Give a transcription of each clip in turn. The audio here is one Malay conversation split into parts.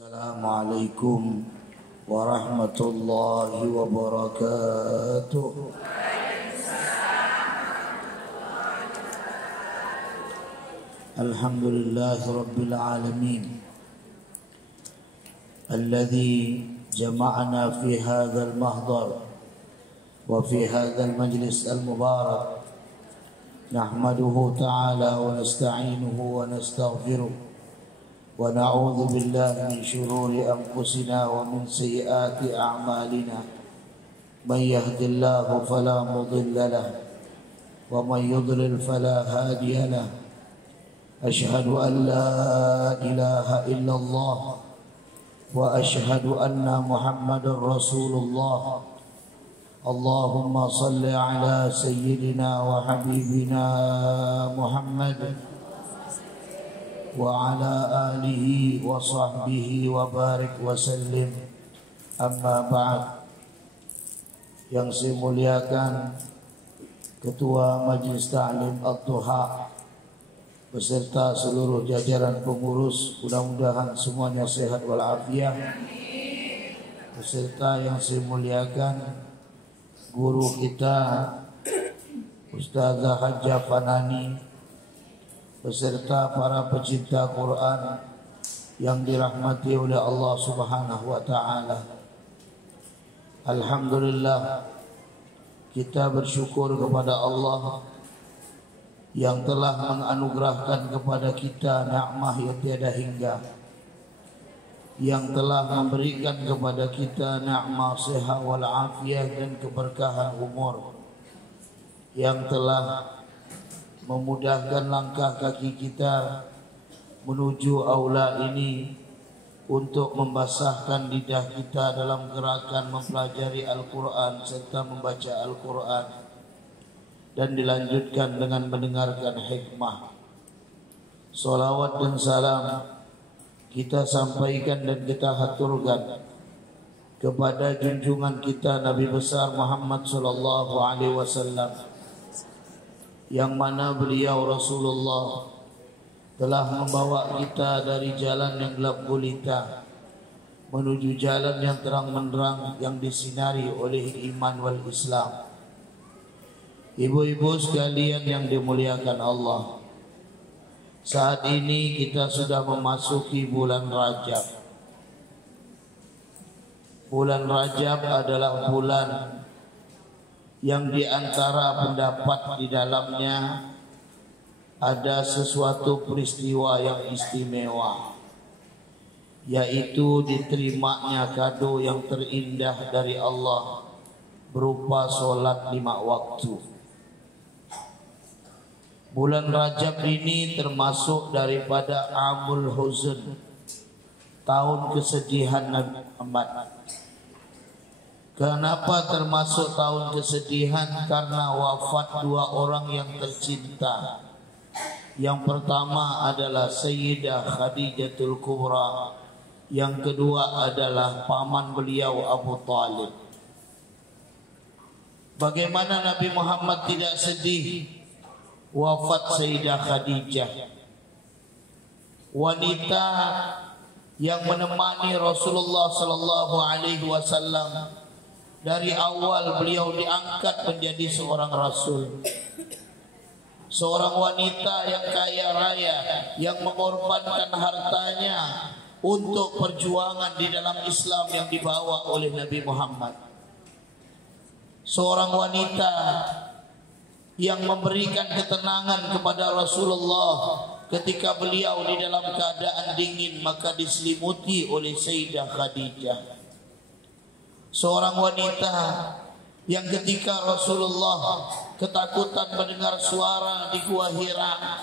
Assalamualaikum warahmatullahi wabarakatuh. Alhamdulillahi rabbil alamin alladhi jama'ana fi hadzal mahdar wa fi hadzal majlis al-mubarak. Nahmaduhu ta'ala wa nasta'inuhu wa nastaghfiruh ونعوذ بالله من شرور أنفسنا ومن سيئات أعمالنا من يهد الله فلا مضل له ومن يضلل فلا هادي له أشهد أن لا إله إلا الله وأشهد أن محمد رسول الله اللهم صل على سيدنا وحبيبنا محمد وعلى آله وصحبه وبارك وسلم. Amma ba'd. Yang saya muliakan Ketua Majelis Ta'lim Ad-Duha beserta seluruh jajaran pengurus, mudah-mudahan semuanya sehat walafiat. Beserta yang saya muliakan guru kita Ustazah Hajjah Fanani, beserta para pecinta Quran yang dirahmati oleh Allah Subhanahu wa taala. Alhamdulillah, kita bersyukur kepada Allah yang telah menganugerahkan kepada kita nikmat yang tiada hingga, yang telah memberikan kepada kita nikmat sehat wal afiat dan keberkahan umur, yang telah memudahkan langkah kaki kita menuju aula ini untuk membasahkan lidah kita dalam gerakan mempelajari Al-Quran serta membaca Al-Quran, dan dilanjutkan dengan mendengarkan hikmah. Salawat dan salam kita sampaikan dan kita haturkan kepada junjungan kita Nabi besar Muhammad sallallahu alaihi wasallam, yang mana beliau Rasulullah telah membawa kita dari jalan yang gelap gulita menuju jalan yang terang benderang yang disinari oleh iman wal Islam. Ibu-ibu sekalian yang dimuliakan Allah, saat ini kita sudah memasuki bulan Rajab. Bulan Rajab adalah bulan yang di antara pendapat di dalamnya ada sesuatu peristiwa yang istimewa, yaitu diterimanya kado yang terindah dari Allah berupa solat 5 waktu. Bulan Rajab ini termasuk daripada Amul Huzn, tahun kesedihan Nabi Muhammad. Kenapa termasuk tahun kesedihan? Karena wafat 2 orang yang tercinta. Yang pertama adalah Sayyidah Khadijatul Kubra, yang kedua adalah paman beliau Abu Talib. Bagaimana Nabi Muhammad tidak sedih wafat Sayyidah Khadijah, wanita yang menemani Rasulullah sallallahu alaihi wasallam dari awal beliau diangkat menjadi seorang rasul, seorang wanita yang kaya raya, yang mengorbankan hartanya untuk perjuangan di dalam Islam yang dibawa oleh Nabi Muhammad. Seorang wanita yang memberikan ketenangan kepada Rasulullah ketika beliau di dalam keadaan dingin, maka diselimuti oleh Sayyidah Khadijah. Seorang wanita yang ketika Rasulullah ketakutan mendengar suara di Gua Hira,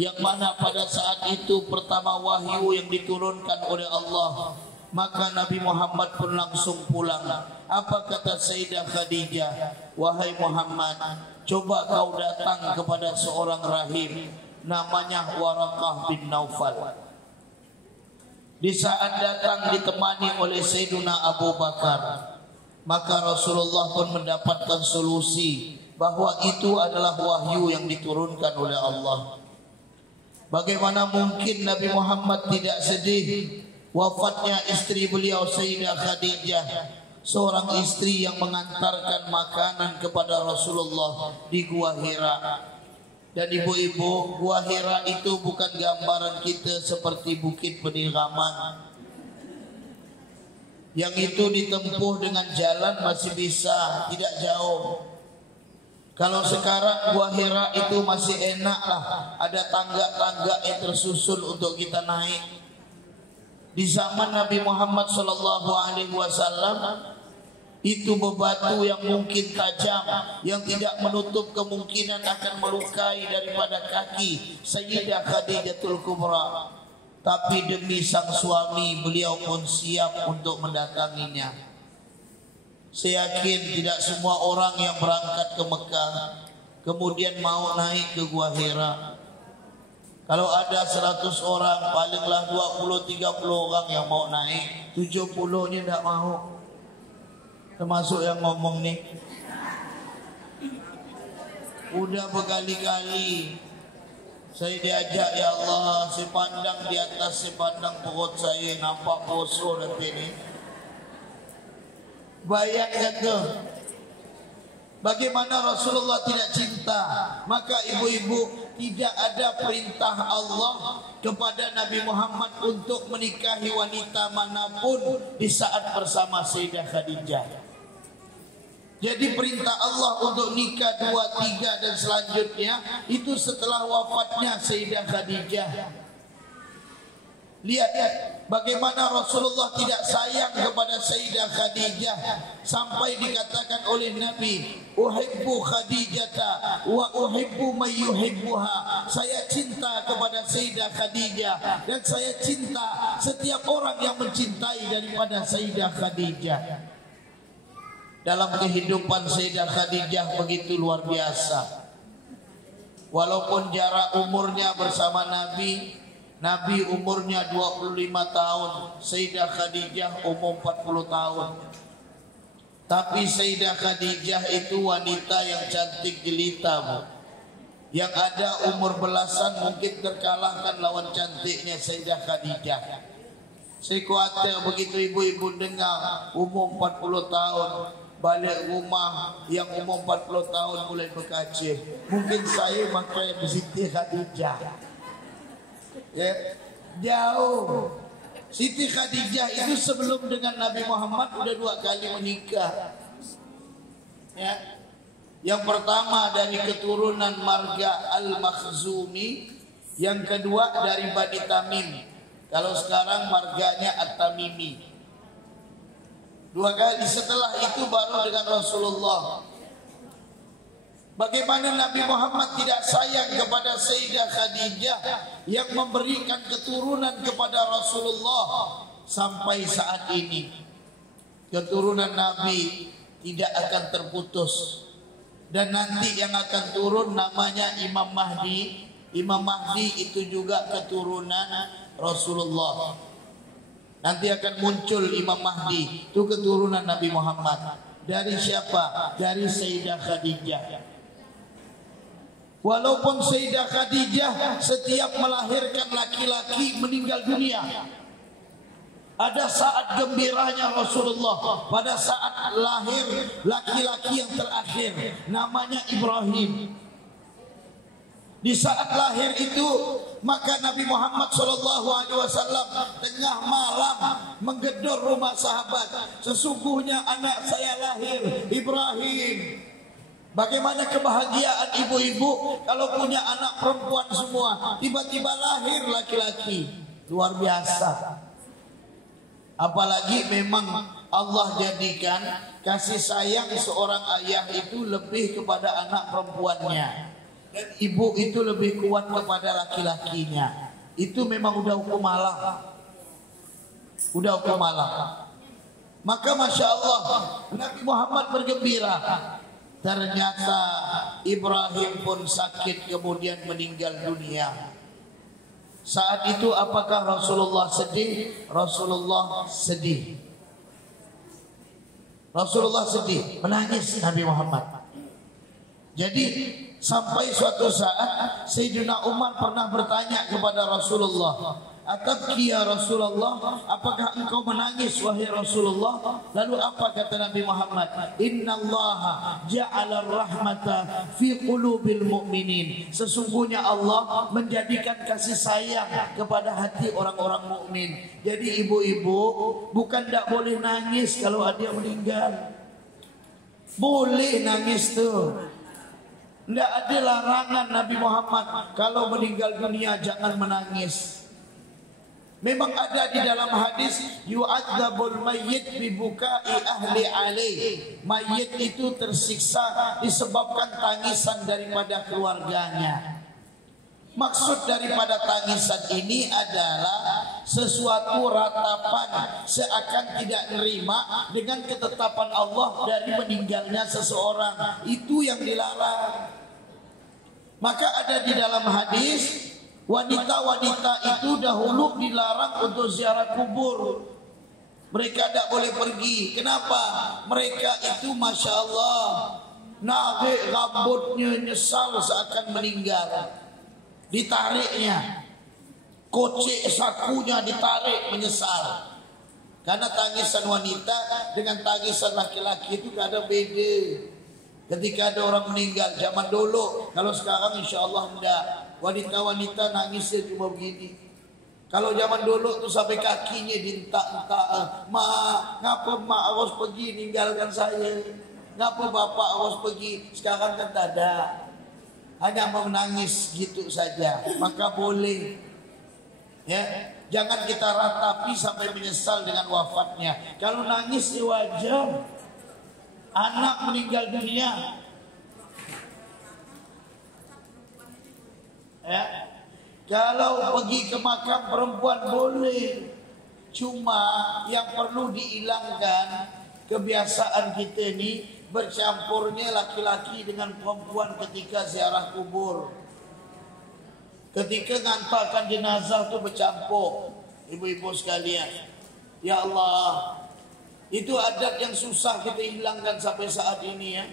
yang mana pada saat itu pertama wahyu yang diturunkan oleh Allah, maka Nabi Muhammad pun langsung pulang. Apa kata Sayyidah Khadijah? Wahai Muhammad, coba kau datang kepada seorang rahim namanya Waraqah bin Naufal. Di saat datang ditemani oleh Sayyiduna Abu Bakar, maka Rasulullah pun mendapatkan solusi bahwa itu adalah wahyu yang diturunkan oleh Allah. Bagaimana mungkin Nabi Muhammad tidak sedih wafatnya istri beliau Sayyidah Khadijah, seorang istri yang mengantarkan makanan kepada Rasulullah di Gua Hira. Dan ibu-ibu, Gua Hira itu bukan gambaran kita seperti Bukit Peniraman. Yang itu ditempuh dengan jalan masih bisa, tidak jauh. Kalau sekarang Gua Hira itu masih enak lah, ada tangga-tangga yang tersusun untuk kita naik. Di zaman Nabi Muhammad SAW itu bebatu yang mungkin tajam, yang tidak menutup kemungkinan akan melukai daripada kaki Sayyidah Khadijatul Kubra. Tapi demi sang suami, beliau pun siap untuk mendatanginya. Saya yakin tidak semua orang yang berangkat ke Mekah kemudian mau naik ke Gua Hira. Kalau ada 100 orang, palinglah 20-30 orang yang mau naik, 70-nya tidak mau. Termasuk yang ngomong nih. Udah berkali-kali saya diajak, ya Allah, saya pandang di atas, saya pandang perut saya, nampak bosor nanti ni. Bayangkan tu, bagaimana Rasulullah tidak cinta. Maka ibu-ibu, tidak ada perintah Allah kepada Nabi Muhammad untuk menikahi wanita manapun di saat bersama Sayyidah Khadijah. Jadi perintah Allah untuk nikah 2, 3 dan selanjutnya itu setelah wafatnya Sayyidah Khadijah. Lihat bagaimana Rasulullah tidak sayang kepada Sayyidah Khadijah sampai dikatakan oleh Nabi, uhibbu Khadijata wa uhibbu man yuhibbuha. Saya cinta kepada Sayyidah Khadijah dan saya cinta setiap orang yang mencintai daripada Sayyidah Khadijah. Dalam kehidupan Sayyidah Khadijah begitu luar biasa. Walaupun jarak umurnya bersama Nabi, Nabi umurnya 25 tahun, Sayyidah Khadijah umur 40 tahun. Tapi Sayyidah Khadijah itu wanita yang cantik jelita, Bu. Yang ada umur belasan mungkin terkalahkan lawan cantiknya Sayyidah Khadijah. Saya khawatir begitu ibu-ibu dengar umur 40 tahun, balik rumah yang umur 40 tahun mulai berkaca. Mungkin saya makai Siti Khadijah. Ya, jauh. Siti Khadijah itu sebelum dengan Nabi Muhammad sudah 2 kali menikah. Ya. Yang pertama dari keturunan marga Al-Makhzumi, yang kedua dari Bani Tamim. Kalau sekarang marganya At-Tamimi. 2 kali setelah itu baru dengan Rasulullah. Bagaimana Nabi Muhammad tidak sayang kepada Sayyidah Khadijah yang memberikan keturunan kepada Rasulullah sampai saat ini. Keturunan Nabi tidak akan terputus. Dan nanti yang akan turun namanya Imam Mahdi. Imam Mahdi itu juga keturunan Rasulullah. Nanti akan muncul Imam Mahdi, itu keturunan Nabi Muhammad. Dari siapa? Dari Sayyidah Khadijah. Walaupun Sayyidah Khadijah setiap melahirkan laki-laki meninggal dunia, ada saat gembiranya Rasulullah pada saat lahir laki-laki yang terakhir, namanya Ibrahim. Di saat lahir itu, maka Nabi Muhammad SAW tengah malam menggedor rumah sahabat. Sesungguhnya anak saya lahir, Ibrahim. Bagaimana kebahagiaan ibu-ibu kalau punya anak perempuan semua, tiba-tiba lahir laki-laki. Luar biasa. Apalagi memang Allah jadikan kasih sayang seorang ayah itu lebih kepada anak perempuannya. Dan ibu itu lebih kuat kepada laki-lakinya. Itu memang udah hukum Allah. Udah hukum Allah. Maka Masya Allah, Nabi Muhammad bergembira. Ternyata Ibrahim pun sakit kemudian meninggal dunia. Saat itu apakah Rasulullah sedih? Rasulullah sedih. Rasulullah sedih, menangis Nabi Muhammad. Jadi sampai suatu saat Sayyidina Umar pernah bertanya kepada Rasulullah, Atabki ya Rasulullah, apakah engkau menangis wahai Rasulullah? Lalu apa kata Nabi Muhammad? Innallaha ja'ala rahmata fi qulubil mu'minin. Sesungguhnya Allah menjadikan kasih sayang kepada hati orang-orang mukmin. Jadi ibu-ibu bukan tidak boleh nangis kalau ada yang meninggal. Boleh nangis tuh. Tidak ada larangan Nabi Muhammad kalau meninggal dunia jangan menangis. Memang ada di dalam hadis yu'adzabul mayyit bi bukai ahli alaih. Mayit itu tersiksa disebabkan tangisan daripada keluarganya. Maksud daripada tangisan ini adalah sesuatu ratapan seakan tidak nerima dengan ketetapan Allah dari meninggalnya seseorang. Itu yang dilarang. Maka ada di dalam hadis wanita-wanita itu dahulu dilarang untuk ziarah kubur. Mereka tidak boleh pergi. Kenapa? Mereka itu Masya Allah narik rambutnya nyesal seakan meninggal. Ditariknya, kocek sakunya ditarik menyesal. Karena tangisan wanita dengan tangisan laki-laki itu kadang beda. Ketika ada orang meninggal zaman dulu, kalau sekarang insya Allah enggak. Wanita-wanita nangisnya cuma begini. Kalau zaman dulu tuh sampai kakinya dintak-entak. Ma, ngapa mak harus pergi ninggalkan saya? Ngapa bapak harus pergi? Sekarang kan tak ada. Hanya menangis gitu saja. Maka boleh. Ya, jangan kita ratapi sampai menyesal dengan wafatnya. Kalau nangis ya wajar. Anak meninggal dunia. Ya. Kalau pergi ke makam perempuan boleh. Cuma yang perlu dihilangkan kebiasaan kita ni bercampurnya laki-laki dengan perempuan ketika ziarah kubur. Ketika ngantarkan jenazah tu bercampur. Ibu-ibu sekalian, ya Allah, itu adat yang susah kita hilangkan sampai saat ini ya.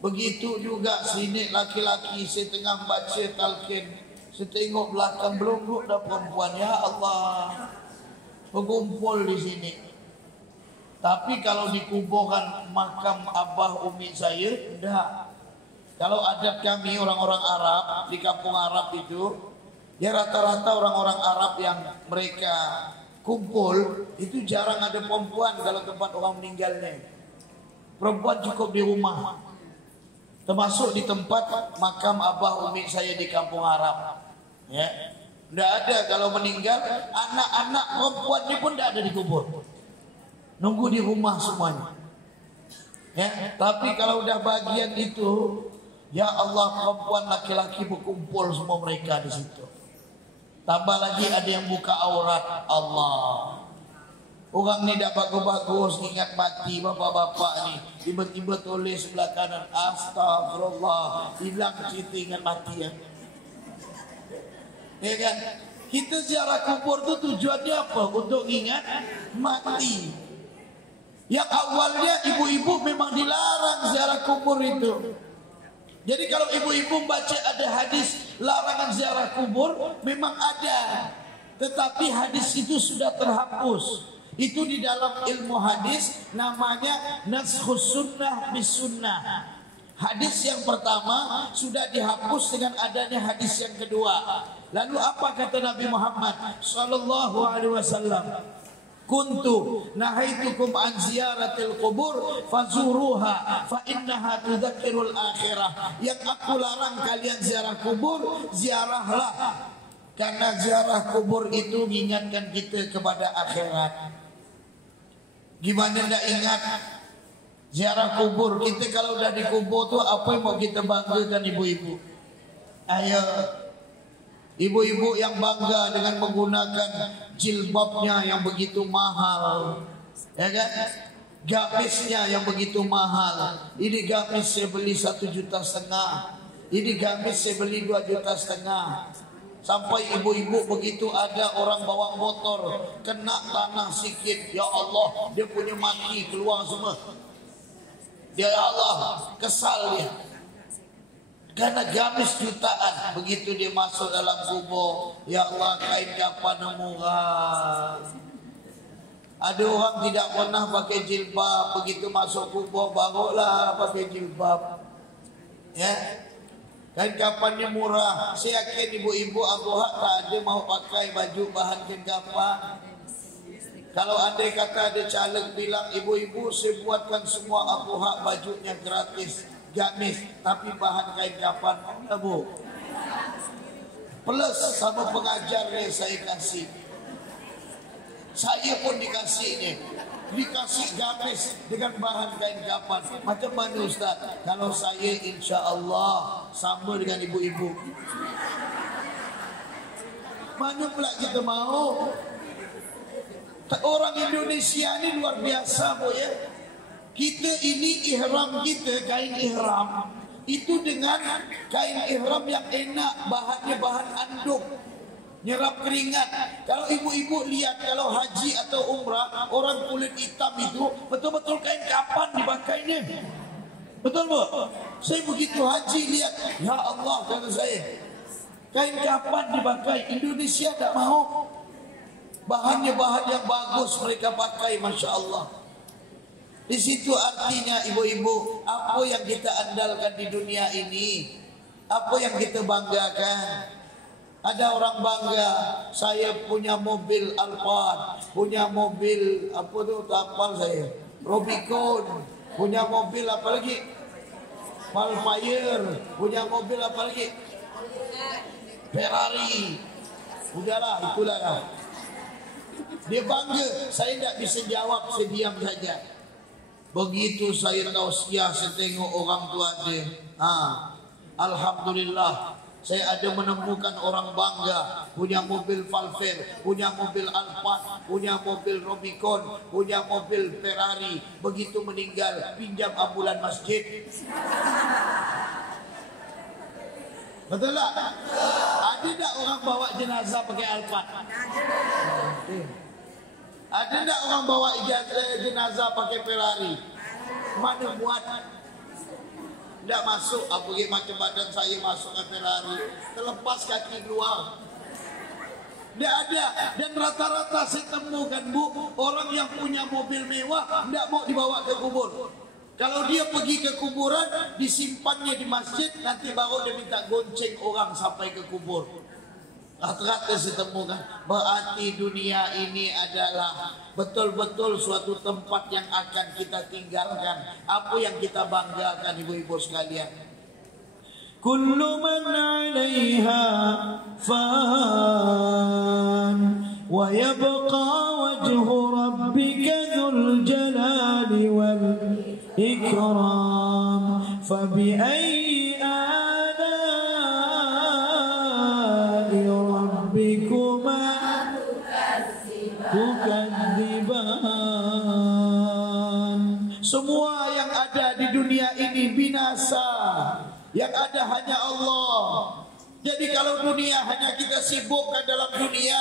Begitu juga sini laki-laki setengah baca talqin, setengok belakang belum dah perempuan. Ya Allah, berkumpul di sini. Tapi kalau di kuburan makam abah umi saya, enggak. Kalau adat kami orang-orang Arab di kampung Arab itu, ya rata-rata orang-orang Arab yang mereka kumpul itu jarang ada perempuan kalau tempat orang meninggalnya. Perempuan cukup di rumah. Termasuk di tempat makam abah umi saya di kampung Arab. Ya. Tidak ada kalau meninggal, anak-anak perempuan ini pun tidak ada di kubur. Nunggu di rumah semuanya. Ya, tapi kalau udah bagian itu, ya Allah, perempuan laki-laki berkumpul semua mereka di situ. Tambah lagi ada yang buka aurat. Allah. Orang ni dah bagus-bagus ingat mati bapak-bapak ni. Tiba-tiba tulis sebelah kanan astagfirullah. Hilang cerita ingat mati ya. Ya kan? Kita ziarah kubur tu tujuannya apa? Untuk ingat mati. Yang awalnya ibu-ibu memang dilarang ziarah kubur itu. Jadi kalau ibu-ibu baca ada hadis larangan ziarah kubur, memang ada. Tetapi hadis itu sudah terhapus. Itu di dalam ilmu hadis namanya naskhus sunnah bis sunnah. Hadis yang pertama sudah dihapus dengan adanya hadis yang kedua. Lalu apa kata Nabi Muhammad sallallahu alaihi wasallam? Kuntu nahaitukum an ziyaratil qubur fazuruha fa innaha tudzakirul akhirah. Yang aku larang kalian ziarah kubur, ziarahlah. Karena ziarah kubur itu mengingatkan kita kepada akhirat. Gimana ndak ingat ziarah kubur? Kita kalau udah dikubur tu apa yang mau kita banggakan ibu-ibu? Ayo, ibu-ibu yang bangga dengan menggunakan jilbabnya yang begitu mahal, ya kan? Gamisnya yang begitu mahal. Ini gamis saya beli 1,5 juta. Ini gamis saya beli 2,5 juta. Sampai ibu-ibu begitu ada orang bawa motor kena tanah sikit, ya Allah, dia punya maki keluar semua. Ya Allah, kesal dia. Karena gamis jutaan. Begitu dia masuk dalam kubur, ya Allah, kain kafan murah. Ada orang tidak pernah pakai jilbab, begitu masuk kubur barulah pakai jilbab. Ya, kain kafannya murah. Saya yakin ibu-ibu Abu Hak tak ada mau pakai baju bahan kain kafan. Kalau andai kata ada caleg bilang, ibu-ibu saya buatkan semua Abu Hak bajunya gratis, gamis, tapi bahan kain kafan, mana bu? Plus sama pengajarnya saya kasih. Saya pun dikasihnya, dikasih gamis dengan bahan kain kafan. Macam mana Ustaz? Kalau saya insya Allah sama dengan ibu-ibu. Mana pula kita mau? Orang Indonesia ni luar biasa bu ya. Kita ini ihram kita, kain ihram itu dengan kain ihram yang enak, bahannya bahan anduk, nyerap keringat. Kalau ibu-ibu lihat, kalau haji atau umrah, orang kulit hitam itu betul-betul kain kafan dipakainya. Betul bu? Saya begitu haji lihat, ya Allah kata saya, kain kafan dipakai. Indonesia tak mau. Bahannya bahan yang bagus mereka pakai, Masya Allah. Di situ artinya ibu-ibu, apa yang kita andalkan di dunia ini, apa yang kita banggakan. Ada orang bangga, saya punya mobil Alphard, punya mobil apa tu tapal saya, Rubicon, punya mobil apa lagi, Valfire, punya mobil apa lagi, Ferrari. Udahlah, itulah lah. Dia bangga. Saya tidak bisa jawab, saya diam saja. Begitu saya tausiah, saya tengok orang tua dia. Alhamdulillah, saya ada menemukan orang bangga, punya mobil Valfire, punya mobil Alphard, punya mobil Rubicon, punya mobil Ferrari. Begitu meninggal, pinjam ambulan masjid. Betul tak? Ada tak orang bawa jenazah pakai Alphard? Ada tak orang bawa jenazah pakai Ferrari? Mana muat? Tidak masuk. Apalagi macam badan saya masuk ke Ferrari, terlepas kaki keluar. Tidak ada. Dan rata-rata saya temukan bu, orang yang punya mobil mewah tidak mau dibawa ke kubur. Kalau dia pergi ke kuburan, disimpannya di masjid, nanti baru dia minta gonceng orang sampai ke kubur. Rata-rata saya temukan. Berarti dunia ini adalah betul-betul suatu tempat yang akan kita tinggalkan. Apa yang kita banggakan ibu-ibu sekalian? Kullu man 'alaiha fan wa yabqa wajhu rabbika dzul jalali wal ikram fa bi ayyi ala'i rabbikuma tukadziban. Semua yang ada di dunia ini binasa. Yang ada hanya Allah. Jadi kalau dunia hanya kita sibukkan dalam dunia,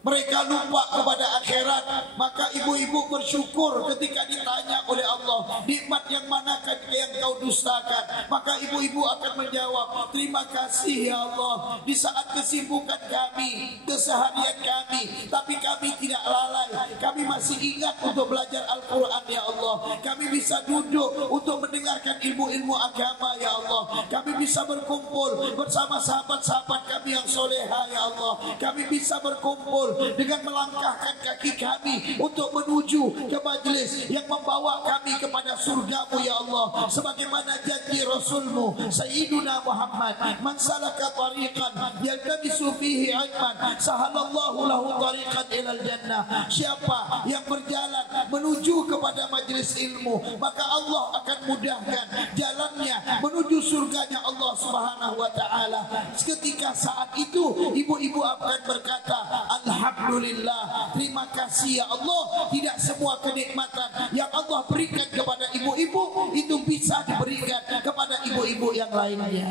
mereka lupa kepada akhirat. Maka ibu-ibu bersyukur ketika ditanya oleh Allah, nikmat yang manakah yang kau dustakan? Maka ibu-ibu akan menjawab, terima kasih ya Allah, di saat kesibukan kami, keseharian kami, tapi kami tidak lalai. Kami masih ingat untuk belajar Al-Quran ya Allah. Kami bisa duduk untuk mendengarkan ilmu-ilmu agama ya Allah. Kami bisa berkumpul bersama sahabat-sahabat kami yang soleha ya Allah. Kami bisa berkumpul dengan melangkahkan kaki kami untuk menuju ke majlis yang membawa kami kepada surgamu ya Allah. Sebagaimana janji Rasulmu Sayyiduna Muhammad, man salaka tariqan yaltamisu fihi ilman sahalallahu lahu tariqan ilal jannah. Siapa yang berjalan menuju kepada majlis ilmu, maka Allah akan mudahkan jalannya menuju surganya Allah Subhanahu wa taala. Ketika saat itu ibu-ibu akan berkata, alhamdulillah, terima kasih ya Allah. Tidak semua kenikmatan yang Allah berikan kepada ibu-ibu itu bisa diberikan kepada ibu-ibu yang lainnya.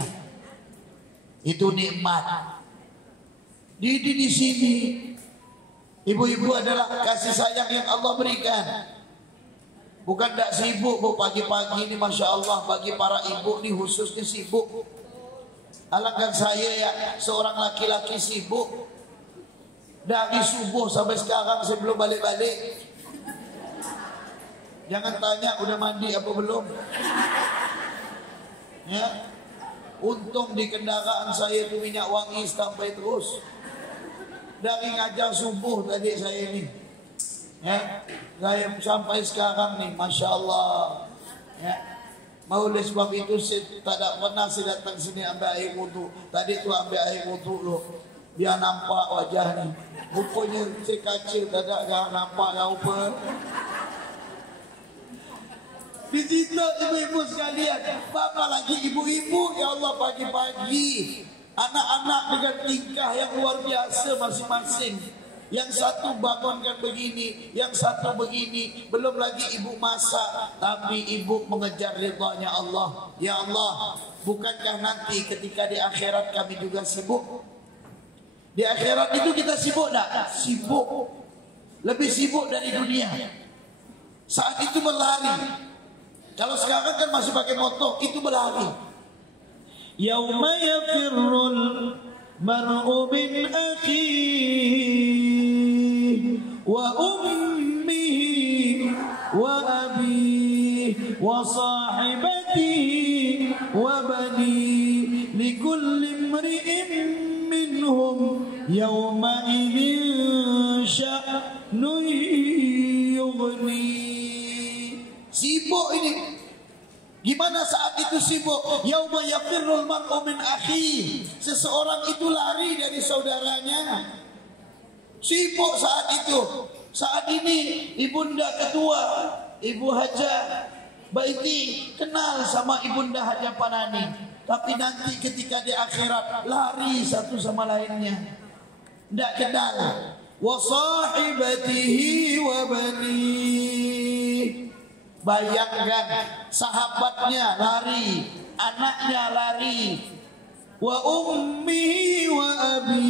Itu nikmat. Di sini ibu-ibu adalah kasih sayang yang Allah berikan. Bukan tak sibuk bu, pagi-pagi ini Masya Allah, bagi para ibu ini khususnya sibuk. Alangkah saya ya seorang laki-laki sibuk dari subuh sampai sekarang saya belum balik-balik. Jangan tanya udah mandi apa belum. Ya. Untung di kendaraan saya itu minyak wangi sampai terus. Dari ngajar subuh tadi saya ini. Ya. Saya sampai sekarang nih, Masya Allah. Ya. Mau oleh sebab itu saya tak ada pernah saya datang sini ambil air wudu. Tadi tu ambil air wudu loh. Biar nampak wajah ni. Rupanya saya kaca tak ada nampak apa. Di situ ibu-ibu sekalian, apa lagi ibu-ibu, ya Allah pagi-pagi anak-anak dengan tingkah yang luar biasa masing-masing. Yang satu bangunkan begini, yang satu begini, belum lagi ibu masak, tapi ibu mengejar ridhanya Allah. Ya Allah, bukankah nanti ketika di akhirat kami juga sibuk? Di akhirat itu kita sibuk tak? Sibuk, lebih sibuk dari dunia. Saat itu berlari. Kalau sekarang kan masih pakai motor, itu berlari. Yauma yafirrul mar'u min akhihi wa ummihi wa abihi wa sahibatihi wa banihi likulli imri'in minhum yawma idzin sya'nun yughni. Sibuk ini. Gimana saat itu sibuk? Yauma yafirrul mar'u min akhihi. Seseorang itu lari dari saudaranya. Sibuk saat itu. Saat ini ibunda ketua, Ibu Haja Baiti kenal sama ibunda Haja Panani. Tapi nanti ketika di akhirat lari satu sama lainnya. Tidak kenal. Wa sahibatihi wa banihi. Bayangkan sahabatnya lari, anaknya lari. Wa ummihi wa abi,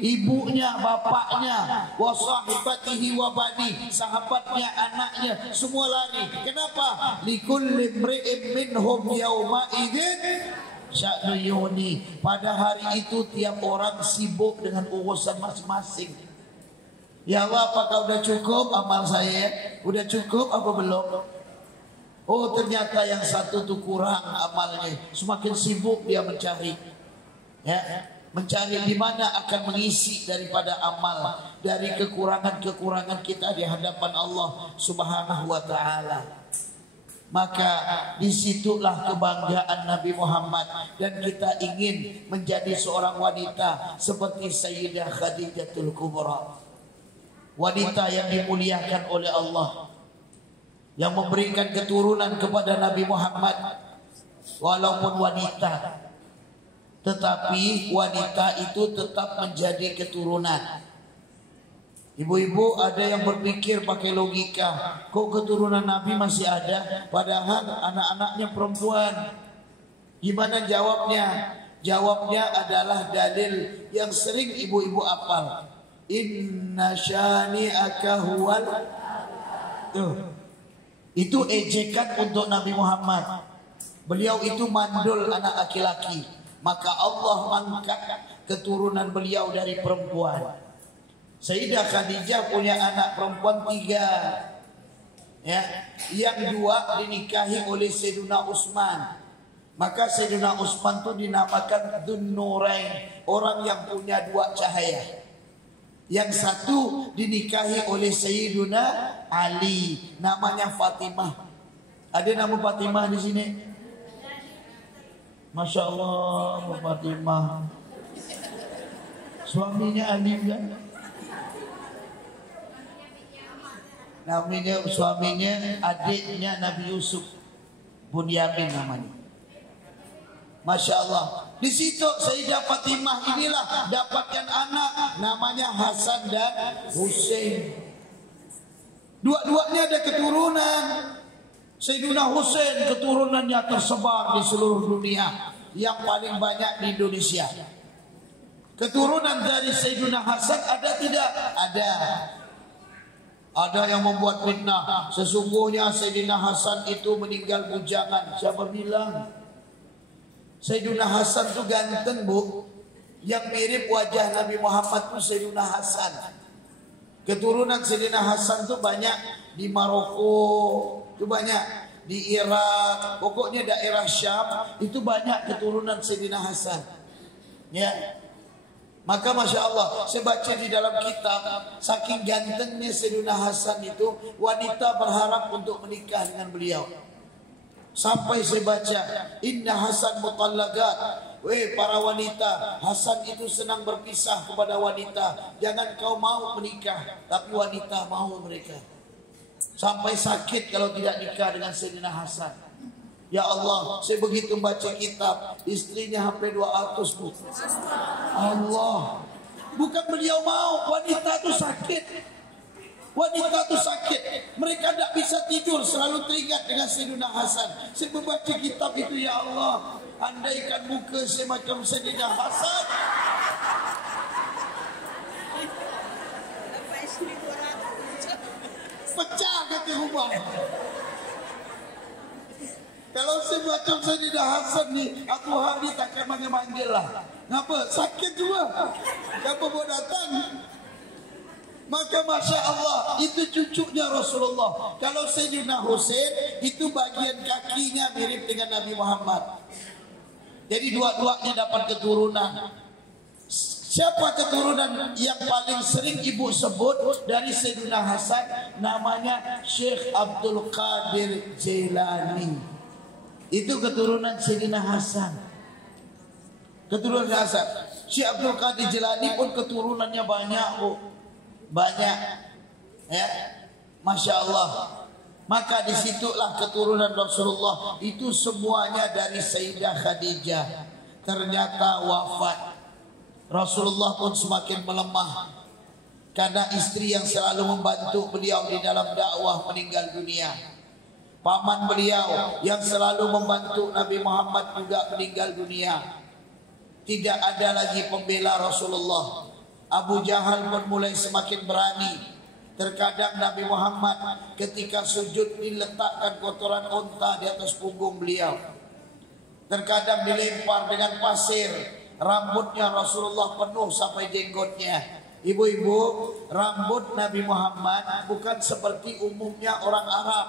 ibunya, bapaknya. Wa sahibatihi wa bani, sahabatnya, anaknya, semua lari. Kenapa? Likulli imri'in minhum yawma idzin sya'nu yughni. Pada hari itu tiap orang sibuk dengan urusan masing-masing. Ya Allah, apakah udah cukup amal saya? Udah cukup apa belum? Oh, ternyata yang satu tuh kurang amalnya. Semakin sibuk dia mencari. Ya, mencari di mana akan mengisi daripada amal dari kekurangan-kekurangan kita di hadapan Allah Subhanahu wa taala. Maka disitulah kebanggaan Nabi Muhammad, dan kita ingin menjadi seorang wanita seperti Sayyidah Khadijatul Kubra. Wanita yang dimuliakan oleh Allah, yang memberikan keturunan kepada Nabi Muhammad. Walaupun wanita, tetapi wanita itu tetap menjadi keturunan. Ibu-ibu ada yang berpikir pakai logika, kok keturunan Nabi masih ada, padahal anak-anaknya perempuan. Gimana jawabnya? Jawabnya adalah dalil yang sering ibu-ibu apal. Inna syani'aka huwal. Itu ejekan untuk Nabi Muhammad. Beliau itu mandul anak laki-laki, maka Allah mengangkat keturunan beliau dari perempuan. Sayyidah Khadijah punya anak perempuan 3. Ya, yang 2 dinikahi oleh Sayyidina Utsman. Maka Sayyidina Utsman itu dinamakan Dzun-Nurain, orang yang punya 2 cahaya. Yang satu dinikahi oleh Sayyiduna Ali, namanya Fatimah. Ada nama Fatimah di sini? Masya Allah, Fatimah. Suaminya Ali kan? Namanya suaminya adiknya Nabi Yusuf, Bunyamin namanya. Masya Allah. Di situ Sayyidah Fatimah inilah dapatkan anak namanya Hasan dan Husain. Dua-duanya ada keturunan. Sayyidina Husain keturunannya tersebar di seluruh dunia, yang paling banyak di Indonesia. Keturunan dari Sayyidina Hasan ada tidak? Ada. Ada yang membuat fitnah. Sesungguhnya Sayyidina Hasan itu meninggal bujangan. Siapa bilang? Sayyidina Hasan tuh ganteng, Bu. Yang mirip wajah Nabi Muhammad tuh Sayyidina Hasan. Keturunan Sayyidina Hasan tuh banyak di Maroko, itu banyak di Irak, pokoknya daerah Syam itu banyak keturunan Sayyidina Hasan. Ya. Maka Masya Allah, saya baca di dalam kitab, saking gantengnya Sayyidina Hasan itu, wanita berharap untuk menikah dengan beliau. Sampai saya baca, inna Hasan mutallaqat. Weh para wanita, Hasan itu senang berpisah kepada wanita. Jangan kau mau menikah, tapi wanita mau mereka. Sampai sakit kalau tidak nikah dengan Sayyidina Hasan. Ya Allah, saya begitu baca kitab, istrinya sampai 200, Bu. Allah. Bukan beliau mau, wanita itu sakit. Wanita itu sakit. Mereka tidak bisa tidur, selalu teringat dengan Sayyidina Hasan. Saya membaca kitab itu, ya Allah, andaikan muka saya macam Sayyidina Hasan. Pecah kata rumah. Kalau saya macam Sayyidina Hasan ni, aku hari takkan manggil-manggil lah. Kenapa? Sakit juga. Kenapa mau datang? Maka Masya Allah, itu cucunya Rasulullah. Kalau Sayyidina Husain, itu bagian kakinya mirip dengan Nabi Muhammad. Jadi dua-duanya dapat keturunan. Siapa keturunan yang paling sering ibu sebut dari Sayyidina Hasan? Namanya Syekh Abdul Qadir Jailani. Itu keturunan Sayyidina Hasan. Keturunan Hasan. Syekh Abdul Qadir Jailani pun keturunannya banyak, Bu. Banyak. Ya. Masya Allah. Maka disitulah keturunan Rasulullah. Itu semuanya dari Sayyidah Khadijah. Ternyata wafat. Rasulullah pun semakin melemah. Karena istri yang selalu membantu beliau di dalam dakwah meninggal dunia. Paman beliau yang selalu membantu Nabi Muhammad juga meninggal dunia. Tidak ada lagi pembela Rasulullah. Abu Jahal pun mulai semakin berani. Terkadang Nabi Muhammad ketika sujud diletakkan kotoran unta di atas punggung beliau. Terkadang dilempar dengan pasir. Rambutnya Rasulullah penuh sampai jenggotnya. Ibu-ibu, rambut Nabi Muhammad bukan seperti umumnya orang Arab.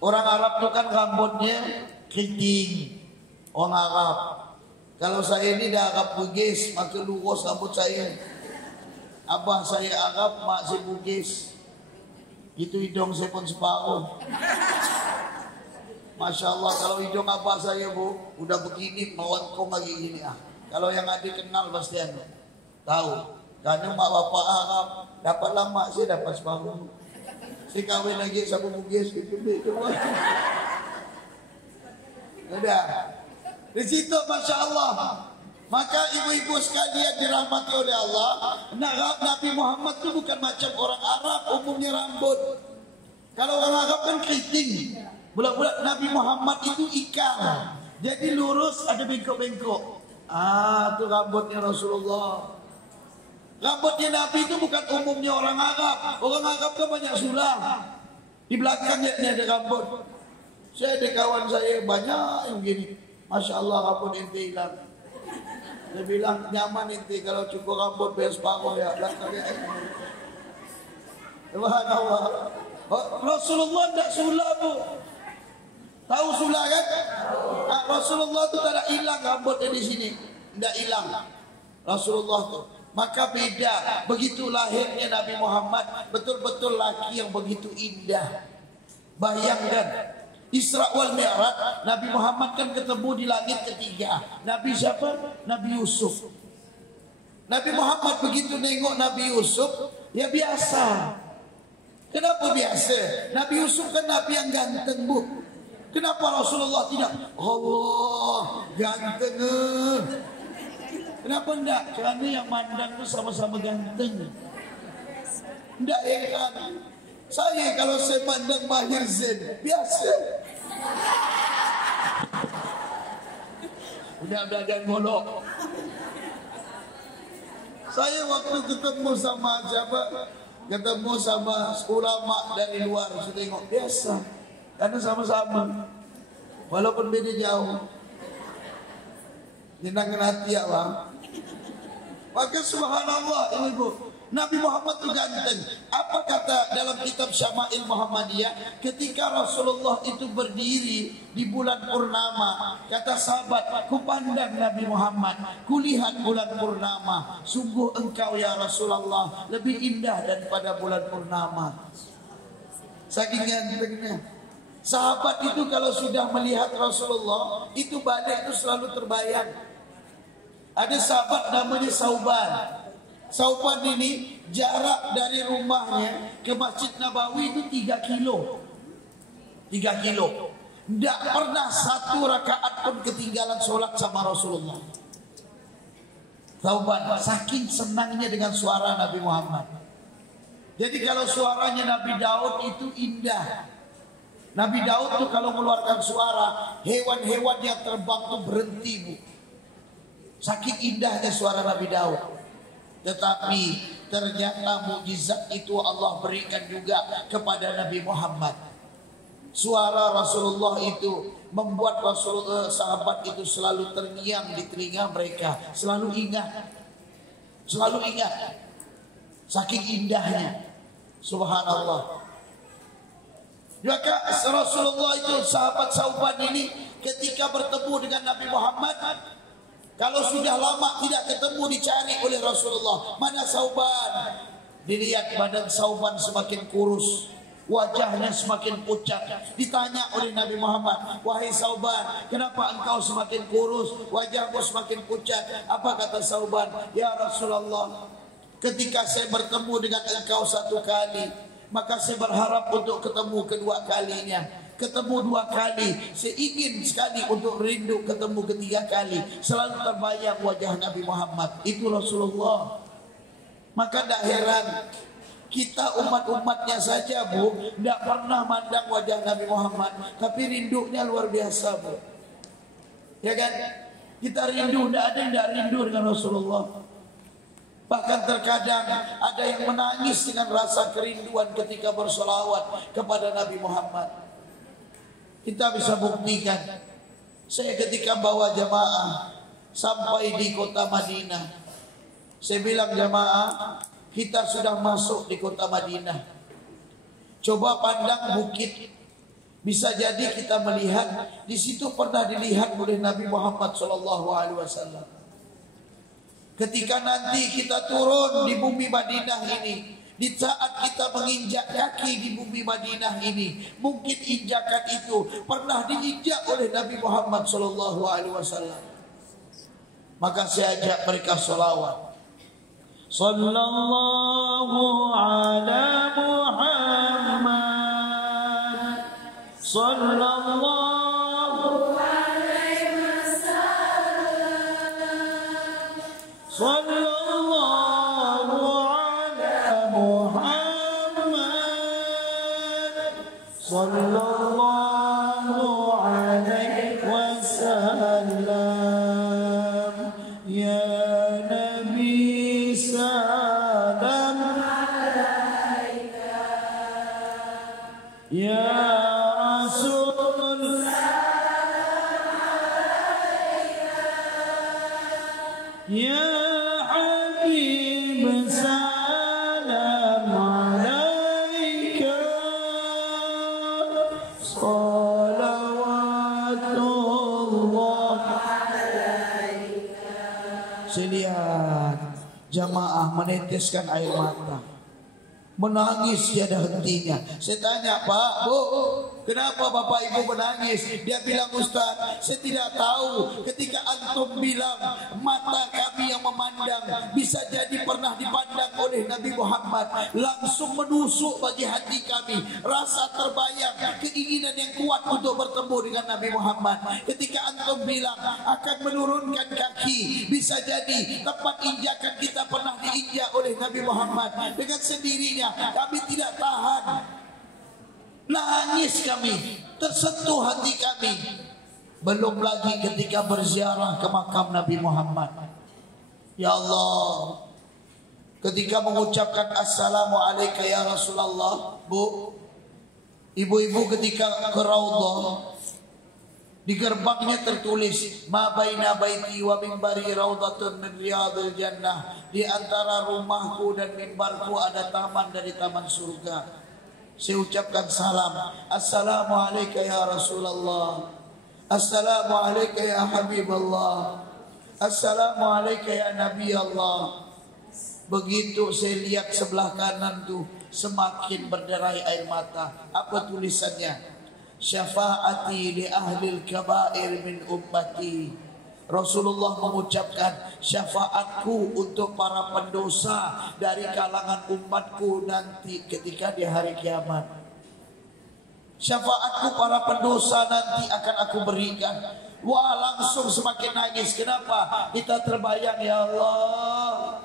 Orang Arab itu kan rambutnya keriting. Orang Arab. Kalau saya ini dah Arab Bugis, maka lurus rambut saya. Abah saya Arab, mak saya Bugis. Itu hidung saya pun separuh. Masya Allah, kalau hidung abah saya, Bu, udah begini, melengkung lagi gini. Kalau yang adik kenal pasti anda tahu. Karena mak bapak Arab, dapatlah mak saya dapat separuh. Saya kahwin lagi sama Bugis gitu. Udah. Di situ Masya Allah. Maka ibu-ibu sekalian dirahmati oleh Allah. Nabi Muhammad itu bukan macam orang Arab umumnya rambut. Kalau orang Arab kan keriting. Bulat-bulat. Nabi Muhammad itu ikal. Jadi lurus ada bengkok-bengkok. Itu rambutnya Rasulullah. Rambutnya Nabi itu bukan umumnya orang Arab. Orang Arab kan banyak sulam. Di belakangnya ada rambut. Saya ada kawan saya banyak yang begini. Masya Allah rambut ente hilang. Dia bilang nyaman ente kalau cukup rambut biar separuh ya. Belakangnya. Subhanallah. Rasulullah tidak sulam, Bu. Tahu sulam kan? Rasulullah itu tak ada hilang rambutnya di sini. Tidak hilang. Rasulullah itu. Maka beda. Begitu lahirnya Nabi Muhammad, betul-betul laki yang begitu indah. Bayangkan Isra wal Mi'raj, Nabi Muhammad kan ketemu di langit ketiga. Nabi siapa? Nabi Yusuf. Nabi Muhammad begitu nengok Nabi Yusuf, ya biasa. Kenapa biasa? Nabi Yusuf kan Nabi yang ganteng, Bu. Kenapa Rasulullah tidak? Allah ganteng. Kenapa enggak? Kerana yang mandang itu sama-sama ganteng. Enggak heran. Saya kalau saya pandang Mahir Zain, biasa. Udah belajar golok. Saya waktu ketemu sama siapa? Ketemu sama ulama dari luar, saya tengok biasa. Karena sama-sama. Walaupun beda jauh. Nyenangkan hati ya bang. Maka subhanallah ibu-ibu, Nabi Muhammad itu ganteng. Apa kata dalam kitab Syama'il Muhammadiyah? Ketika Rasulullah itu berdiri di bulan purnama, kata sahabat, ku pandang Nabi Muhammad, kulihat bulan purnama, sungguh engkau ya Rasulullah lebih indah daripada bulan purnama. Saking gantengnya. Sahabat itu kalau sudah melihat Rasulullah, itu badan itu selalu terbayang. Ada sahabat namanya Sauban. Sauban ini jarak dari rumahnya ke Masjid Nabawi itu 3 kilo. 3 kilo. Tidak pernah satu rakaat pun ketinggalan sholat sama Rasulullah. Sauban saking senangnya dengan suara Nabi Muhammad. Jadi kalau suaranya Nabi Daud itu indah. Nabi Daud tuh kalau mengeluarkan suara, hewan-hewan yang terbang tuh berhenti, Bu. Saking indahnya suara Nabi Daud. Tetapi ternyata mukjizat itu Allah berikan juga kepada Nabi Muhammad. Suara Rasulullah itu membuat sahabat itu selalu terngiang di telinga mereka, selalu ingat, saking indahnya. Subhanallah. Maka Rasulullah itu sahabat Sauban ini ketika bertemu dengan Nabi Muhammad, kalau sudah lama tidak ketemu dicari oleh Rasulullah. Mana Sauban? Dilihat badan Sauban semakin kurus, wajahnya semakin pucat. Ditanya oleh Nabi Muhammad, wahai Sauban, kenapa engkau semakin kurus, wajahmu semakin pucat? Apa kata Sauban? Ya Rasulullah, ketika saya bertemu dengan engkau satu kali, maka saya berharap untuk ketemu kedua kalinya. Ketemu 2 kali, saya ingin sekali untuk rindu ketemu ketiga kali. Selalu terbayang wajah Nabi Muhammad. Itu Rasulullah. Maka tidak heran kita umat-umatnya saja, Bu, tidak pernah mandang wajah Nabi Muhammad, tapi rindunya luar biasa, Bu. Ya kan? Kita rindu, tidak ada yang tidak rindu dengan Rasulullah. Bahkan terkadang ada yang menangis dengan rasa kerinduan ketika bersolawat kepada Nabi Muhammad. Kita bisa buktikan. Saya ketika bawa jamaah sampai di kota Madinah, saya bilang jamaah, kita sudah masuk di kota Madinah. Coba pandang bukit. Bisa jadi kita melihat di situ pernah dilihat oleh Nabi Muhammad SAW. Ketika nanti kita turun di bumi Madinah ini, di saat kita menginjak kaki di bumi Madinah ini, mungkin injakan itu pernah diinjak oleh Nabi Muhammad SAW. Maka saya ajak mereka sholawat. Sallallahu ala Muhammad, sallallahu alaihi wasallam, sallallahu ala Muhammad, sallallahu alaihi wasallam. Ya Nabi salam alaika, ya Rasul salam alaika, ya Habib salam alaika, salawatullah alaika. Saya lihat jamaah meneteskan air mata, menangis tiada hentinya. Saya tanya, Pak, Bu, kenapa Bapak Ibu menangis? Dia bilang, Ustaz, saya tidak tahu. Ketika antum bilang mata kami yang memandang, bisa jadi pernah dipandang oleh Nabi Muhammad, langsung menusuk bagi hati kami. Rasa terbayang, keinginan yang kuat untuk bertemu dengan Nabi Muhammad. Ketika antum bilang akan menurunkan kaki, bisa jadi tempat injakan kita pernah diinjak oleh Nabi Muhammad. Dengan sendirinya kami tidak tahan, nangis kami, tersentuh hati kami. Belum lagi ketika berziarah ke makam Nabi Muhammad. Ya Allah, ketika mengucapkan Assalamualaikum ya Rasulullah, Bu, ibu-ibu ketika ke Raudhah, Di gerbangnya tertulis, ma baina baiti wa minbari raudhatun min riyadil jannah. Di antara rumahku dan mimbarku ada taman dari taman surga. Saya ucapkan salam. Assalamualaikum ya Rasulullah. Assalamualaikum ya Habiballah. Assalamualaikum ya Nabi Allah. Begitu saya lihat sebelah kanan tuh, semakin berderai air mata. Apa tulisannya? Syafaati li ahlil kabair min ummati. Rasulullah mengucapkan, syafaatku untuk para pendosa dari kalangan umatku nanti ketika di hari kiamat. Syafaatku para pendosa nanti akan aku berikan. Wah, langsung semakin nangis. Kenapa? Kita terbayang, ya Allah,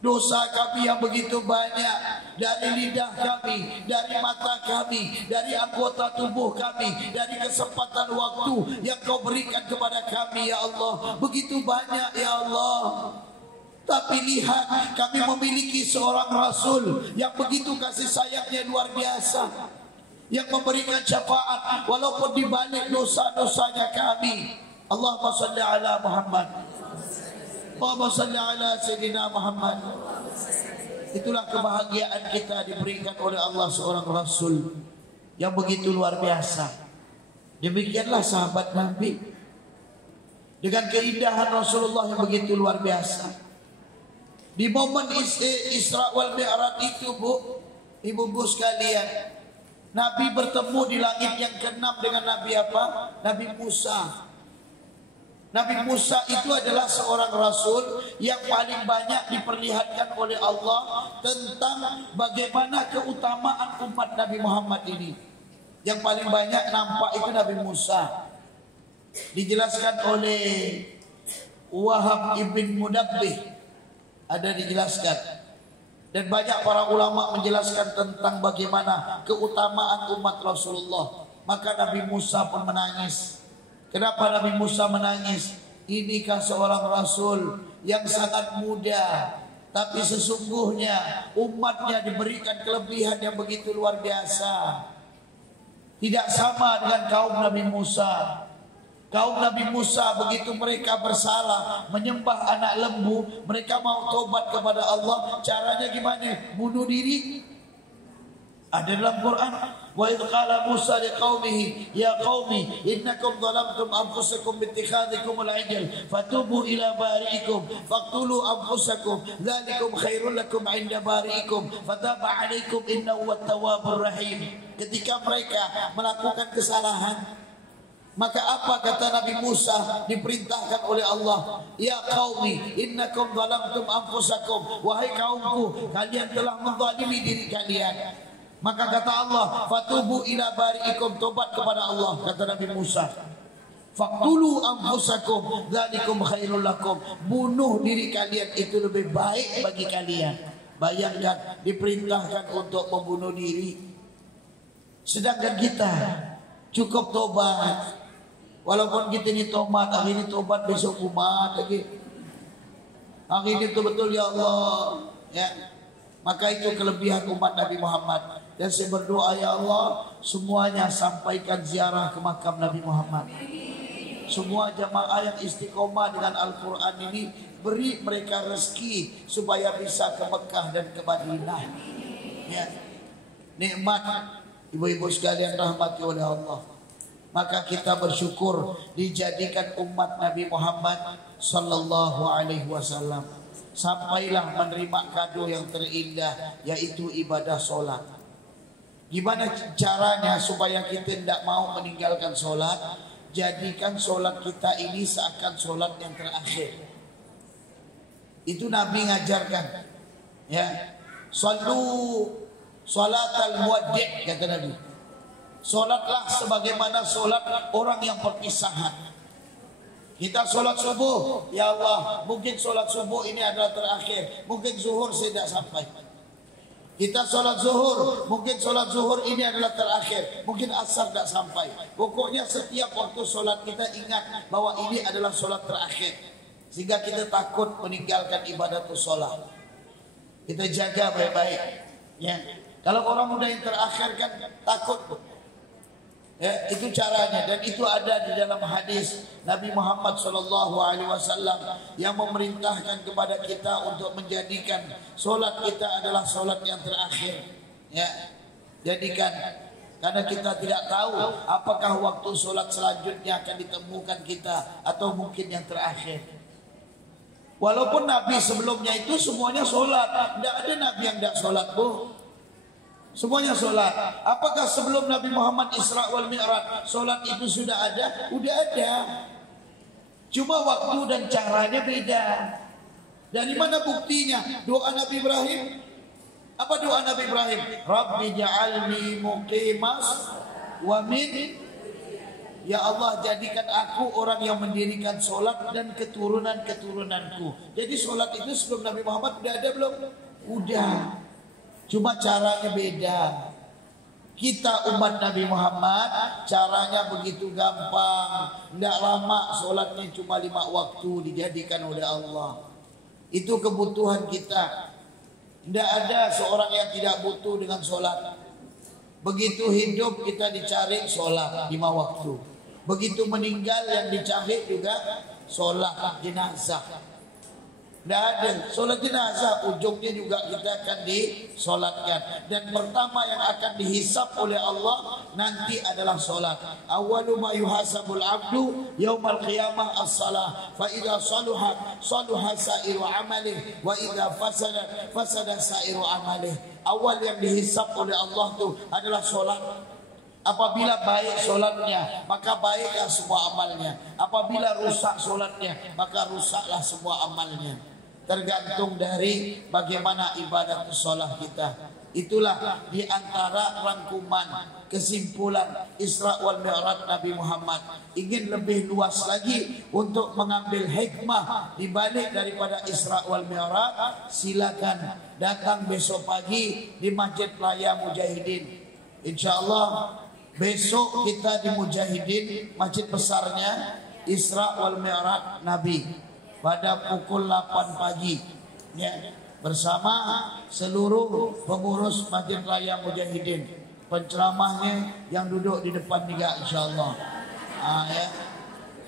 dosa kami yang begitu banyak, dari lidah kami, dari mata kami, dari anggota tubuh kami, dari kesempatan waktu yang kau berikan kepada kami, ya Allah, begitu banyak, ya Allah. Tapi lihat, kami memiliki seorang Rasul yang begitu kasih sayangnya luar biasa, yang memberikan syafaat walaupun dibalik dosa-dosanya kami. Allahumma salli ala Muhammad, Allahumma salli ala Sayyidina Muhammad. Itulah kebahagiaan kita diberikan oleh Allah seorang Rasul yang begitu luar biasa. Demikianlah sahabat Nabi dengan keindahan Rasulullah yang begitu luar biasa. Di momen Isra wal Mi'raj itu, Bu, ibu-ibu sekalian, Nabi bertemu di langit yang ke-6 dengan Nabi apa? Nabi Musa. Nabi Musa itu adalah seorang Rasul yang paling banyak diperlihatkan oleh Allah tentang bagaimana keutamaan umat Nabi Muhammad ini. Yang paling banyak nampak itu Nabi Musa. Dijelaskan oleh Wahab ibn Munabbih, ada dijelaskan. Dan banyak para ulama menjelaskan tentang bagaimana keutamaan umat Rasulullah. Maka Nabi Musa pun menangis. Kenapa Nabi Musa menangis? Inikah seorang Rasul yang sangat muda, tapi sesungguhnya umatnya diberikan kelebihan yang begitu luar biasa. Tidak sama dengan kaum Nabi Musa. Kaum Nabi Musa begitu mereka bersalah, menyembah anak lembu, mereka mau tobat kepada Allah. Caranya gimana? Bunuh diri. Ada dalam Quran, wa idh qala Musa liqaumihi ya qaumi innakum zalamtum anfusakum biittikhadhikum al-'ijl fatubu ila bari'ikum faqtulu anfusakum dzalikum khairul lakum 'inda bari'ikum fataba 'alaikum innahu wat-tawwabur rahim. Ketika mereka melakukan kesalahan, maka apa kata Nabi Musa diperintahkan oleh Allah? Ya qaumi innakum zalamtum anfusakum, wahai kaumku, kalian telah menzalimi diri kalian. Maka kata Allah, fatubu ila bari'ikum, tobat kepada Allah, kata Nabi Musa. Faqtulu anfusakum dzalikum khairul lakum, bunuh diri kalian itu lebih baik bagi kalian. Bayangkan diperintahkan untuk membunuh diri, sedangkan kita cukup tobat. Walaupun kita ini tobat, hari ini tobat, besok kumat lagi. Hari ini betul-betul, ya Allah, ya. Maka itu kelebihan umat Nabi Muhammad. Dan saya berdoa, ya Allah, semuanya sampaikan ziarah ke makam Nabi Muhammad. Semua jamaah yang istiqomah dengan Al-Quran ini, beri mereka rezeki supaya bisa ke Mekah dan ke Madinah. Ya. Nikmat ibu-ibu sekalian rahmati oleh Allah. Maka kita bersyukur dijadikan umat Nabi Muhammad sallallahu alaihi wasallam. Sampailah menerima kado yang terindah, yaitu ibadah solat. Gimana caranya supaya kita tidak mau meninggalkan solat? Jadikan solat kita ini seakan solat yang terakhir. Itu Nabi ngajarkan. Ya, sallu salatal muwaddi', kata Nabi. Solatlah sebagaimana solat orang yang perpisahan. Kita solat subuh, ya Allah, mungkin solat subuh ini adalah terakhir, mungkin zuhur saya tidak sampai. Kita solat zuhur, mungkin solat zuhur ini adalah terakhir, mungkin asar tidak sampai. Pokoknya setiap waktu solat kita ingat bahwa ini adalah solat terakhir, sehingga kita takut meninggalkan ibadah itu solat. Kita jaga baik-baik. Ya. Kalau orang muda yang terakhir kan takut. Ya, itu caranya, dan itu ada di dalam hadis Nabi Muhammad SAW yang memerintahkan kepada kita untuk menjadikan solat kita adalah solat yang terakhir. Ya, jadikan, karena kita tidak tahu apakah waktu solat selanjutnya akan ditemukan kita atau mungkin yang terakhir. Walaupun Nabi sebelumnya itu semuanya solat, tidak ada Nabi yang tidak solat, Bu. Semuanya solat. Apakah sebelum Nabi Muhammad Isra wal Mi'raj solat itu sudah ada? Udah ada. Cuma waktu dan caranya beda. Dari mana buktinya? Doa Nabi Ibrahim. Apa doa Nabi Ibrahim? Rabbi ja'alni muqimas wa min. Ya Allah, jadikan aku orang yang mendirikan solat dan keturunan-keturunanku. Jadi solat itu sebelum Nabi Muhammad udah ada belum? Udah. Cuma caranya beda. Kita umat Nabi Muhammad caranya begitu gampang. Tidak lama, solatnya cuma 5 waktu dijadikan oleh Allah. Itu kebutuhan kita. Tidak ada seorang yang tidak butuh dengan solat. Begitu hidup kita dicari solat 5 waktu. Begitu meninggal yang dicari juga solat jenazah. Tidak ada solat jenazah, ujungnya juga kita akan disolatkan. Dan pertama yang akan dihisab oleh Allah nanti adalah solat. Awwalu ma yuhasabul abdu yaumal qiyamah as-salah. Fa idza saluhat saluha sa'iru amalih wa idza fasadat fasada sa'iru amalih. Awal yang dihisab oleh Allah itu adalah solat. Apabila baik solatnya, maka baiklah semua amalnya. Apabila rusak solatnya, maka rusaklah semua amalnya. Tergantung dari bagaimana ibadat solat kita. Itulah di antara rangkuman kesimpulan Isra wal Mi'raj Nabi Muhammad. Ingin lebih luas lagi untuk mengambil hikmah di balik daripada Isra wal Mi'raj, silakan datang besok pagi di Masjid Raya Mujahidin. InsyaAllah besok kita di Mujahidin, masjid besarnya Isra wal Mi'raj Nabi, pada pukul 8 pagi ya, bersama seluruh pengurus Masjid Raya Mujahidin. Penceramahnya yang duduk di depan juga insyaallah. Ya.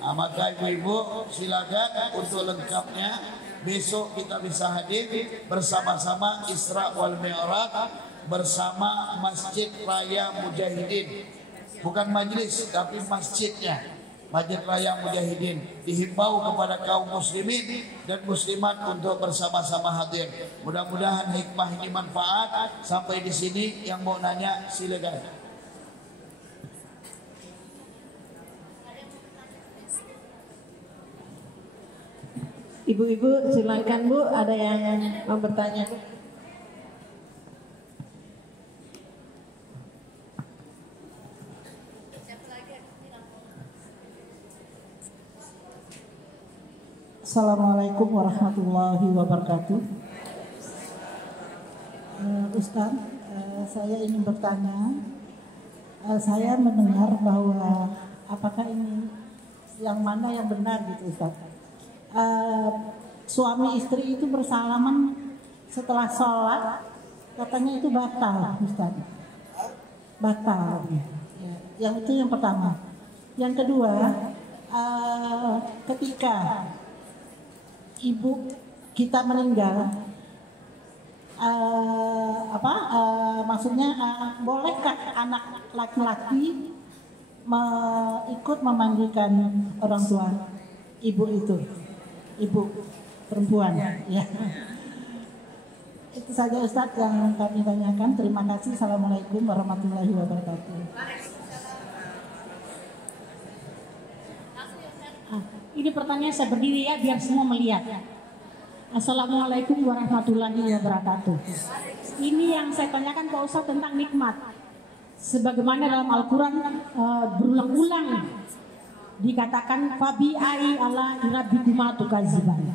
Maka ibu-ibu silakan untuk lengkapnya besok kita bisa hadir bersama-sama Isra wal Mi'raj bersama Masjid Raya Mujahidin. Bukan majlis tapi masjidnya. Masjid Raya Mujahidin dihimbau kepada kaum muslimin dan muslimat untuk bersama-sama hadir. Mudah-mudahan hikmah ini manfaat. Sampai di sini yang mau nanya silakan. Ibu-ibu silakan Bu, ada yang mau bertanya? Assalamualaikum warahmatullahi wabarakatuh. Ustaz, saya ingin bertanya. Saya mendengar bahwa apakah ini yang mana yang benar gitu Ustaz? Suami istri itu bersalaman setelah sholat, katanya itu batal Ustaz. Batal. Yang itu yang pertama. Yang kedua, ketika ibu kita meninggal, maksudnya bolehkah anak laki-laki ikut memandikan orang tua ibu itu, ibu perempuan? Ya. Itu saja Ustadz yang kami tanyakan. Terima kasih. Assalamualaikum warahmatullahi wabarakatuh. Ini pertanyaan saya berdiri ya biar semua melihat. Assalamualaikum warahmatullahi wabarakatuh. Ini yang saya tanyakan Pak Ustadz tentang nikmat. Sebagaimana dalam Al-Quran berulang-ulang dikatakan fabi ai ala rabbikuma tukadziban.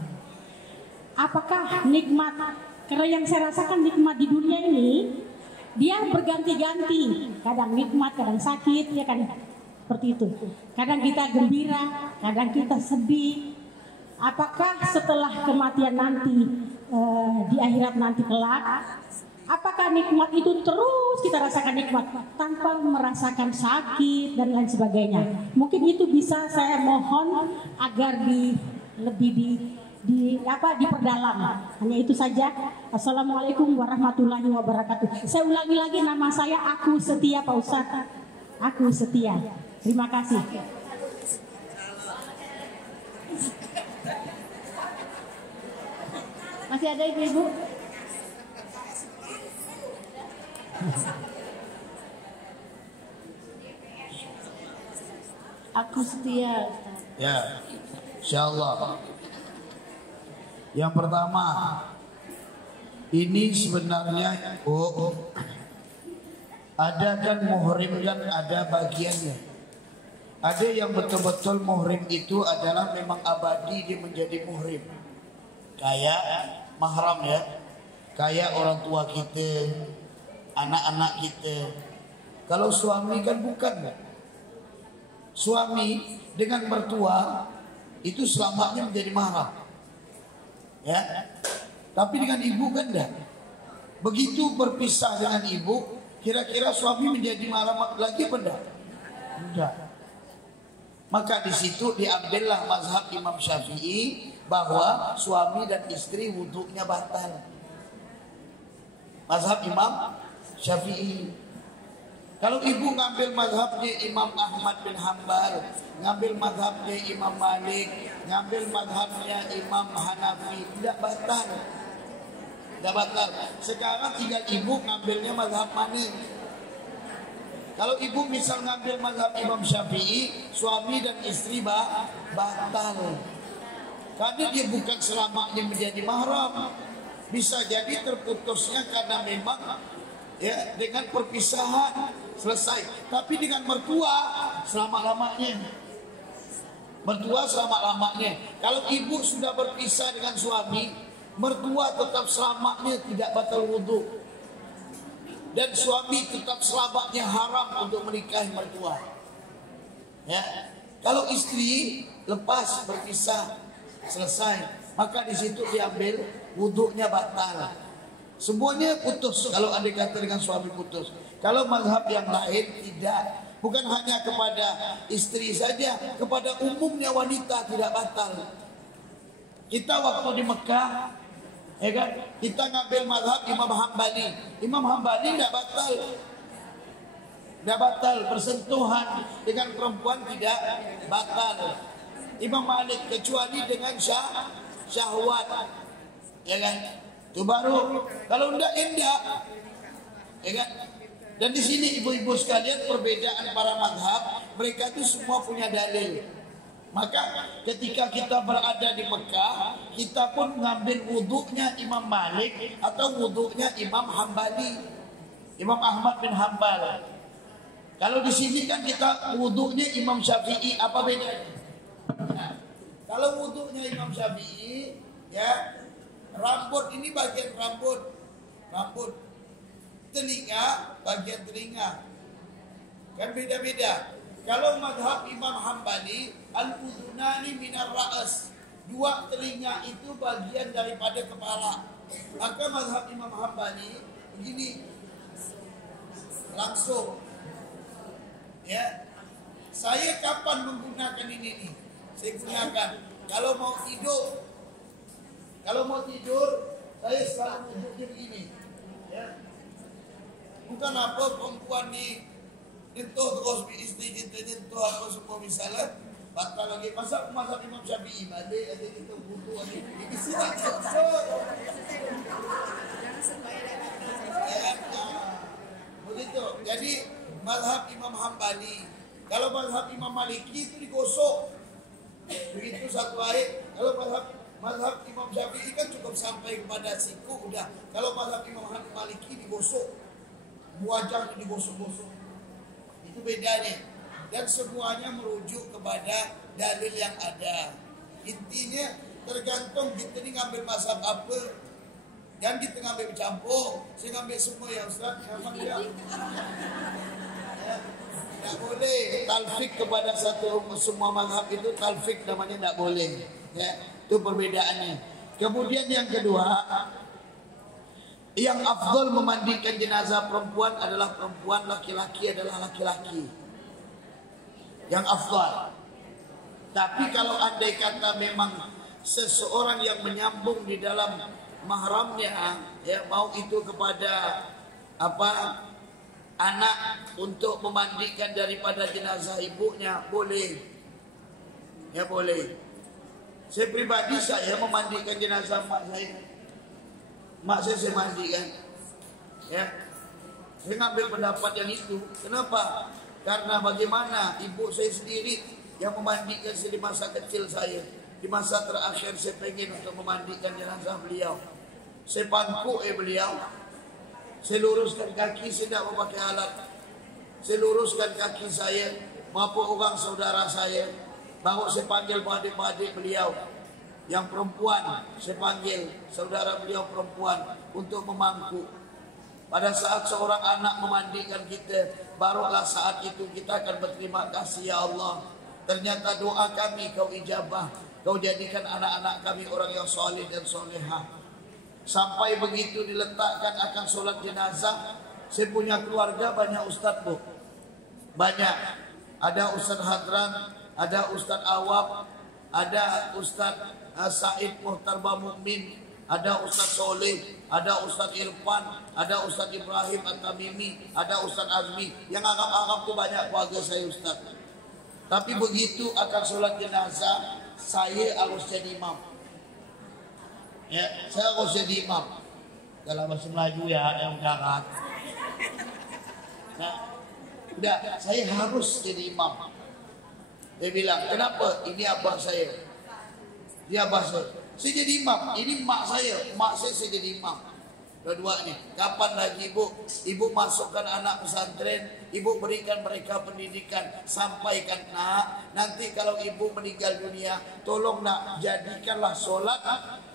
Apakah nikmat? Karena yang saya rasakan nikmat di dunia ini dia berganti-ganti. Kadang nikmat, kadang sakit, ya kan? Seperti itu. Kadang kita gembira, kadang kita sedih. Apakah setelah kematian nanti di akhirat nanti kelak Apakah nikmat itu terus kita rasakan nikmat tanpa merasakan sakit dan lain sebagainya? Mungkin itu bisa saya mohon agar diperdalam. Hanya itu saja. Assalamualaikum warahmatullahi wabarakatuh. Saya ulangi lagi, nama saya Aku Setia, Pak Ustadz. Aku Setia. Terima kasih. Masih ada ibu-ibu? Aku Setia. Ya, insyaallah. Yang pertama, ini sebenarnya ada kan muhrim kan ada bagiannya. Ada yang betul-betul muhrim itu adalah memang abadi dia menjadi muhrim. Kayak mahram ya, kayak orang tua kita, anak-anak kita. Kalau suami kan bukan. Suami dengan mertua itu selamanya menjadi mahram. Ya, tapi dengan ibu kan enggak. Begitu berpisah dengan ibu, kira-kira suami menjadi mahram lagi apa enggak? Enggak. Maka di situ diambillah mazhab Imam Syafi'i bahwa suami dan istri wudhunya batal. Mazhab Imam Syafi'i. Kalau ibu ngambil mazhabnya Imam Ahmad bin Hanbal, ngambil mazhabnya Imam Malik, ngambil mazhabnya Imam Hanafi, tidak batal. Tidak batal. Sekarang tinggal ibu ngambilnya mazhab mana. Kalau ibu misal ngambil mazhab Imam Syafi'i, suami dan istri batal. Karena dia bukan selamanya menjadi mahram. Bisa jadi terputusnya karena memang ya dengan perpisahan selesai. Tapi dengan mertua selama-lamanya. Mertua selama-lamanya. Kalau ibu sudah berpisah dengan suami, mertua tetap selamanya tidak batal wudhu. Dan suami tetap selamanya haram untuk menikahi mertua. Ya. Kalau istri lepas berpisah selesai, maka di situ diambil wudhunya batal. Semuanya putus kalau ada kata dengan suami putus. Kalau mazhab yang lain tidak. Bukan hanya kepada istri saja, kepada umumnya wanita tidak batal. Kita waktu di Mekah, ya kan, kita ngambil mazhab Imam Hambali. Imam Hambali tidak batal. Tidak batal, bersentuhan dengan perempuan tidak batal. Imam Malik kecuali dengan syahwat. Ya kan? Itu baru. Kalau enggak, ya kan? Dan di sini ibu-ibu sekalian perbedaan para mazhab, mereka itu semua punya dalil. Maka ketika kita berada di Mekah, kita pun mengambil wudhunya Imam Malik atau wudhunya Imam Hambali, Imam Ahmad bin Hanbal. Kalau di sini kan kita wudhunya Imam Syafi'i, apa bedanya? Kalau wudhunya Imam Syafi'i, ya rambut ini bagian rambut, telinga bagian telinga, kan beda-beda. Kalau mazhab Imam Hambali, al-udhunani minar ra'as, dua telinga itu bagian daripada kepala. Maka mazhab Imam Hambali begini, langsung. Ya, saya kapan menggunakan ini nih? Saya gunakan kalau mau tidur, saya selalu duduknya begini. Ya. Bukan apa perempuan ni nyentuh terus istri kita nyentuh apa semua misalnya batal lagi. Masa mazhab Imam Syafi'i balik ada kita butuh ada ini sihat begitu. Jadi mazhab Imam Hambali, kalau mazhab Imam Maliki itu digosok begitu satu air. Kalau mazhab Imam Syafi'i kan cukup sampai kepada siku udah. Kalau mazhab Imam Maliki digosok, wajahnya digosok-gosok. Itu bedanya. Dan semuanya merujuk kepada dalil yang ada. Intinya tergantung kita ni ngambil mazhab apa. Jangan kita ngambil bercampur. Saya ngambil semua ya Ustaz. Memang dia. Ya, tak boleh talfik kepada satu semua mazhab itu, talfik namanya tak boleh. Ya, itu perbedaannya. Kemudian yang kedua, Yang afdal memandikan jenazah perempuan adalah perempuan, laki-laki adalah laki-laki. Yang afdal. Tapi kalau andai kata memang seseorang yang menyambung di dalam mahramnya, ya, mau itu kepada anak untuk memandikan daripada jenazah ibunya, boleh. Ya boleh. Saya pribadi saya memandikan jenazah mak saya. Mak saya mandikan. Ya. Saya ngambil pendapat yang itu. Kenapa? Karena bagaimana ibu saya sendiri yang memandikan saya di masa kecil saya. Di masa terakhir saya pengen untuk memandikan jenazah beliau. Saya pangku beliau. Saya luruskan kaki, saya tidak mau pakai alat. Saya luruskan kaki saya maupun orang saudara saya. Baru saya panggil adik-adik beliau. Yang perempuan saya panggil saudara beliau perempuan untuk memangku. Pada saat seorang anak memandikan kita, barulah saat itu kita akan berterima kasih, ya Allah. Ternyata doa kami kau ijabah. Kau jadikan anak-anak kami orang yang soleh dan solehah. Sampai begitu diletakkan akan solat jenazah. Saya punya keluarga banyak ustaz, Bu. Banyak. Ada Ustaz Hadran, ada Ustaz Awab, ada Ustaz Said Muhtarba Mukmin, ada Ustaz Soleh, ada Ustaz Irfan, ada Ustaz Ibrahim At-Tamimi, ada Ustaz Azmi. Yang Arab-Arab tu banyak keluarga saya Ustaz. Tapi begitu akan solat jenazah, saya harus jadi imam. Ya, saya harus jadi imam. Dalam bahasa Melayu ya, yang darat. Nah, udah, saya harus jadi imam. Dia bilang, kenapa? Ini abah saya. Dia abah saya. Saya jadi imam. Ini mak saya. Mak saya jadi imam. Dua-dua ni. Kapan lagi ibu? Ibu masukkan anak pesantren. Ibu berikan mereka pendidikan. Sampaikan, nak, nanti kalau ibu meninggal dunia, tolong nak, jadikanlah solat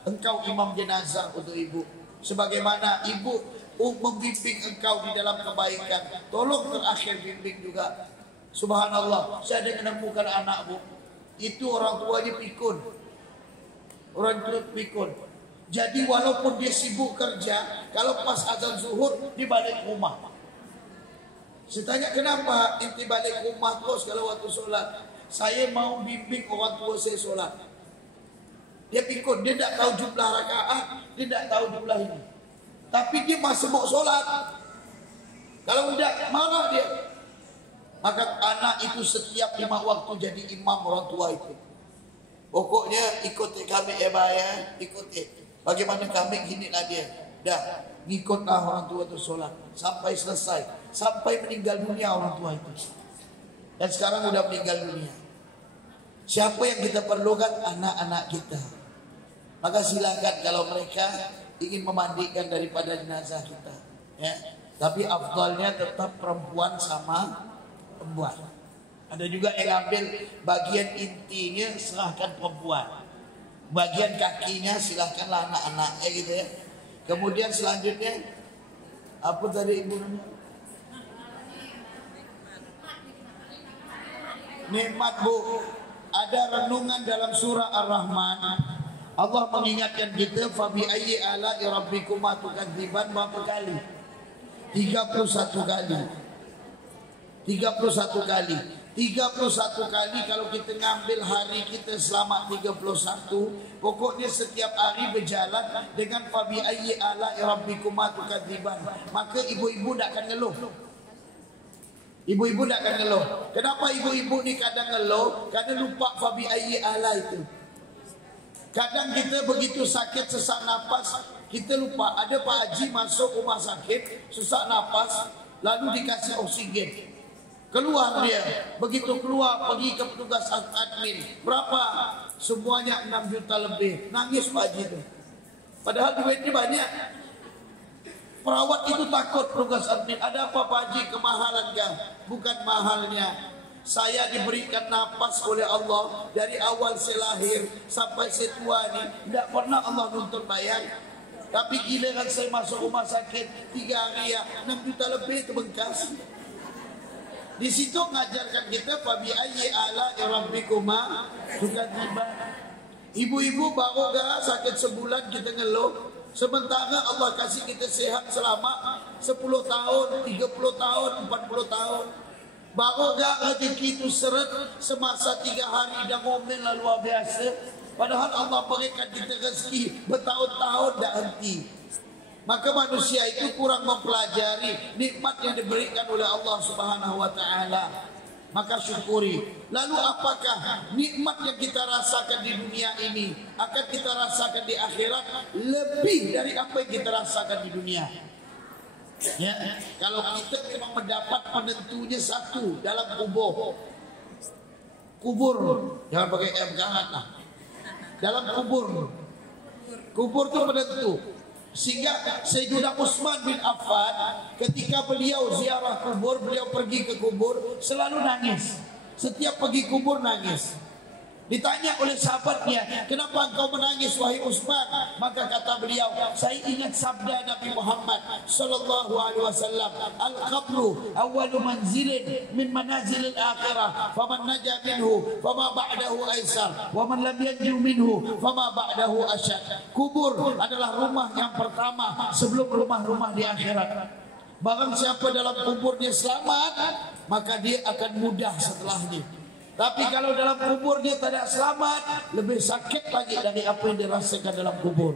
engkau imam jenazah untuk ibu. Sebagaimana ibu membimbing engkau di dalam kebaikan, tolong terakhir bimbing juga. Subhanallah, saya ada menemukan anak, Bu. Itu orang tuanya pikun. Orang tua pikun. Jadi walaupun dia sibuk kerja, kalau pas azan zuhur, dia balik rumah. Saya tanya, kenapa inti balik rumah terus kalau waktu solat? Saya mau bimbing orang tua saya solat. Dia pikun, dia tidak tahu jumlah rakaat, dia tidak tahu jumlah ini. Tapi dia masih mau solat. Kalau tidak, marah dia. Maka anak itu setiap 5 waktu jadi imam orang tua itu. Pokoknya ikuti kami ya, ikuti. Bagaimana kami ginilah dia. Dah, ngikutlah orang tua itu solat sampai selesai, sampai meninggal dunia orang tua itu. Dan sekarang sudah meninggal dunia. Siapa yang kita perlukan? Anak-anak kita. Maka silakan kalau mereka ingin memandikan daripada jenazah kita. Ya. Tapi afdalnya tetap perempuan sama perempuan. Ada juga yang ambil bagian intinya serahkan perempuan. Bagian kakinya silahkanlah anak-anaknya gitu ya. Kemudian selanjutnya apa tadi ibu namanya? Nikmat, Bu. Ada renungan dalam surah Ar-Rahman. Allah mengingatkan kita, fa bi ayyi ala'i rabbikuma tukadziban, berapa kali? 31 kali. 31 kali. 31 kali kalau kita ngambil hari kita selama 31, pokoknya setiap hari berjalan dengan fa bi ayyi ala'i rabbikuma tukadziban. Maka ibu-ibu tak akan ngeluh. Ibu-ibu tak akan ngeluh. Kenapa ibu-ibu ni kadang ngeluh? Karena lupa fa bi ayyi ala itu. Kadang kita begitu sakit sesak napas, kita lupa. Ada Pak Haji masuk rumah sakit, sesak napas, lalu dikasih oksigen. Keluar dia. Begitu keluar, pergi ke petugas admin. Berapa? Semuanya 6 juta lebih. Nangis Pak Haji itu. Padahal duitnya banyak. Perawat itu takut petugas admin. Ada apa Pak Haji, kemahalan kah? Bukan mahalnya. Saya diberikan napas oleh Allah dari awal saya lahir sampai saya tua ni, tidak pernah Allah nuntut bayar. Tapi giliran saya masuk rumah sakit 3 hari ya 6 juta lebih terbengkas. Di situ ngajarkan kita fa bi ayyi ala rabbikuma tukadziban. Ibu-ibu baru gak sakit sebulan kita ngeluh, Sementara Allah kasih kita sehat selama 10 tahun, 30 tahun, 40 tahun. Baru gak rezeki itu seret semasa 3 hari dah ngomel lah luar biasa. Padahal Allah berikan kita rezeki bertahun-tahun dah henti. Maka manusia itu kurang mempelajari nikmat yang diberikan oleh Allah Subhanahu wa taala. Maka syukuri. Lalu apakah nikmat yang kita rasakan di dunia ini akan kita rasakan di akhirat lebih dari apa yang kita rasakan di dunia? Ya, kalau kita memang mendapat penentunya satu dalam kubur. Kubur, jangan pakai gangat lah. Dalam kubur. Kubur itu penentu. Sehingga Sayyidina Utsman bin Affan ketika beliau ziarah kubur, beliau pergi ke kubur selalu nangis. Setiap pergi kubur nangis. Ditanya oleh sahabatnya, kenapa engkau menangis wahai Utsman? Maka kata beliau, saya ingat sabda Nabi Muhammad sallallahu alaihi wasallam, al-qabru awwalu manzilin min manazilil akhirah, faman naja minhu fama ba'dahu aisar, wa man lam yanju minhu fama ba'dahu asyad. Kubur adalah rumah yang pertama sebelum rumah-rumah di akhirat. Barang siapa dalam kuburnya selamat, maka dia akan mudah setelahnya. Tapi kalau dalam kubur dia tidak selamat, lebih sakit lagi dari apa yang dirasakan dalam kubur.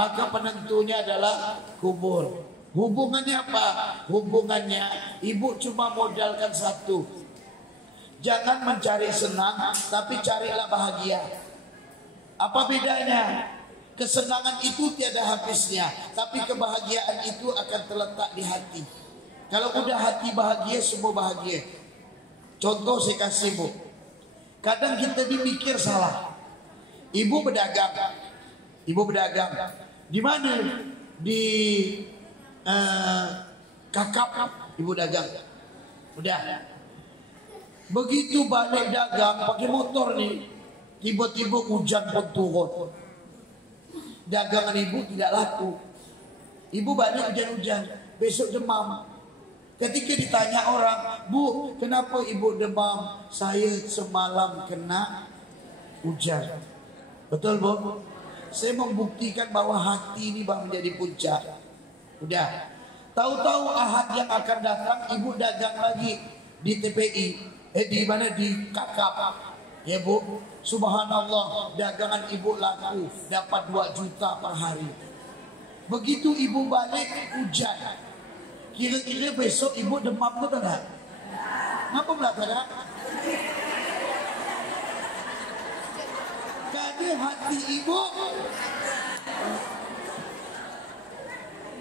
Maka penentunya adalah kubur. Hubungannya apa? Hubungannya ibu cuma modalkan satu. Jangan mencari senang, tapi carilah bahagia. Apa bedanya? Kesenangan itu tiada habisnya, tapi kebahagiaan itu akan terletak di hati. Kalau udah hati bahagia, semua bahagia. Contoh saya kasih bu, kadang kita dimikir salah. Ibu berdagang, di mana? Di Kakap, ibu dagang. Udah. Begitu balik dagang pakai motor nih, tiba-tiba hujan pun turun. Dagangan ibu tidak laku. Ibu balik hujan-hujan, besok demam. Ketika ditanya orang, bu, kenapa ibu demam? Saya semalam kena hujan. Betul bu? Saya membuktikan bahwa hati ini bang menjadi puncak. Udah. Tahu-tahu Ahad yang akan datang, ibu dagang lagi di TPI. Di mana? Di Kakap. Ya bu, subhanallah, dagangan ibu laku, dapat 2 juta per hari. Begitu ibu balik, hujan. Kira-kira besok ibu demam tu tak? Kenapa pula tak? Karena hati ibu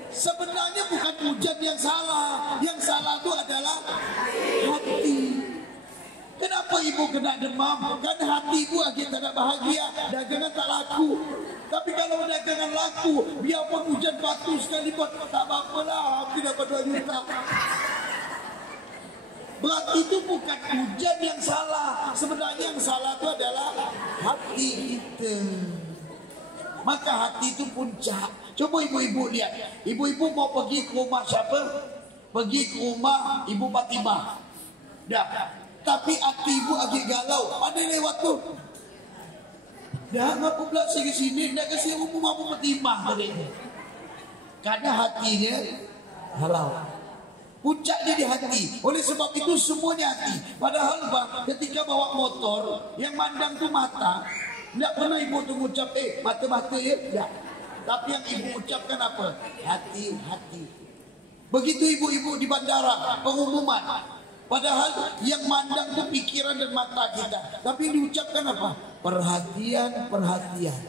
sebenarnya bukan hujan yang salah. Yang salah itu adalah hati. Kenapa ibu kena demam? Karena hati ibu lagi tak bahagia, dagangan tak laku. Tapi kalau dagangan laku, biarpun hujan batu sekalipun, tak apa-apalah, hampir dapat 2 juta. Berarti itu bukan hujan yang salah. Sebenarnya yang salah itu adalah hati kita. Maka hati itu puncak. Coba ibu-ibu lihat. Ibu-ibu mau pergi ke rumah siapa? Pergi ke rumah Ibu Fatimah. Dah. Tapi hati ibu agak galau. Mana lewat tu? Dah, ngapu pula saya ke sini, nak kasih umum Ibu Fatimah katanya. Karena hatinya halau. Puncaknya di hati. Oleh sebab itu semuanya hati. Padahal bang, ketika bawa motor, yang mandang tu mata. Tak pernah ibu tu ucap, mata-mata ya. Tak. Tapi yang ibu ucapkan apa? Hati-hati. Begitu ibu-ibu di bandara, pengumuman. Padahal yang mandang tu pikiran dan mata kita. Tapi diucapkan apa? Perhatian, perhatian.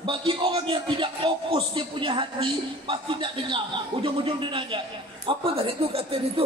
Bagi orang yang tidak fokus dia punya hati, pasti tak dengar. Ujung-ujung dia nanya, apa tadi itu kata itu?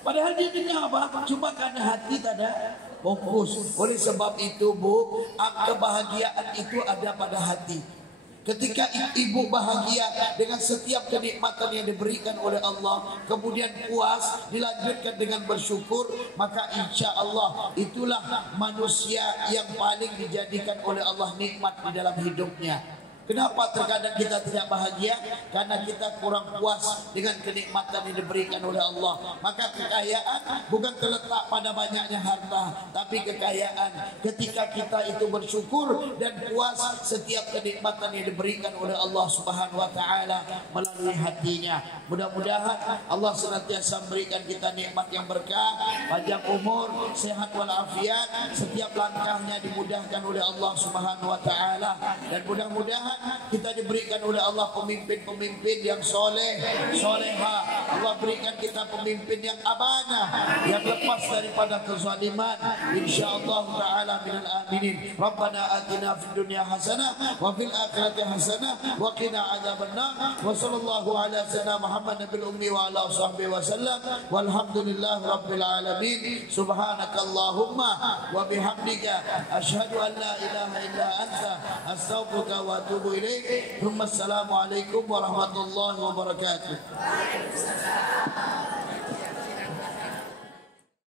Padahal dia dengar apa? Cuma karena hati tak ada fokus. Oleh sebab itu bu, kebahagiaan itu ada pada hati. Ketika ibu bahagia dengan setiap kenikmatan yang diberikan oleh Allah, kemudian puas, dilanjutkan dengan bersyukur, maka insya Allah itulah manusia yang paling dijadikan oleh Allah nikmat di dalam hidupnya. Kenapa terkadang kita tidak bahagia? Karena kita kurang puas dengan kenikmatan yang diberikan oleh Allah. Maka kekayaan bukan terletak pada banyaknya harta, tapi kekayaan ketika kita itu bersyukur dan puas setiap kenikmatan yang diberikan oleh Allah Subhanahu wa taala melalui hatinya. Mudah-mudahan Allah senantiasa memberikan kita nikmat yang berkah, panjang umur, sehat walafiat, setiap langkahnya dimudahkan oleh Allah Subhanahu wa taala, dan mudah-mudahan kita diberikan oleh Allah pemimpin-pemimpin yang soleh, soleha. Allah berikan kita pemimpin yang amanah, yang lepas daripada kezaliman. InsyaAllah ta'ala minal aminin. Rabbana atina fid dunya hasanah wa fil akhirati hasanah wa qina adzabannar. Wa sallallahu ala sayyidina Muhammad nabil ummi wa ala sahbihi wa sallam. Walhamdulillah rabbil alamin. Subhanakallahumma wa bihamdika asyhadu an la ilaha illa anta astaghfiruka wa atubu ilaik. Assalamualaikum warahmatullahi wabarakatuh.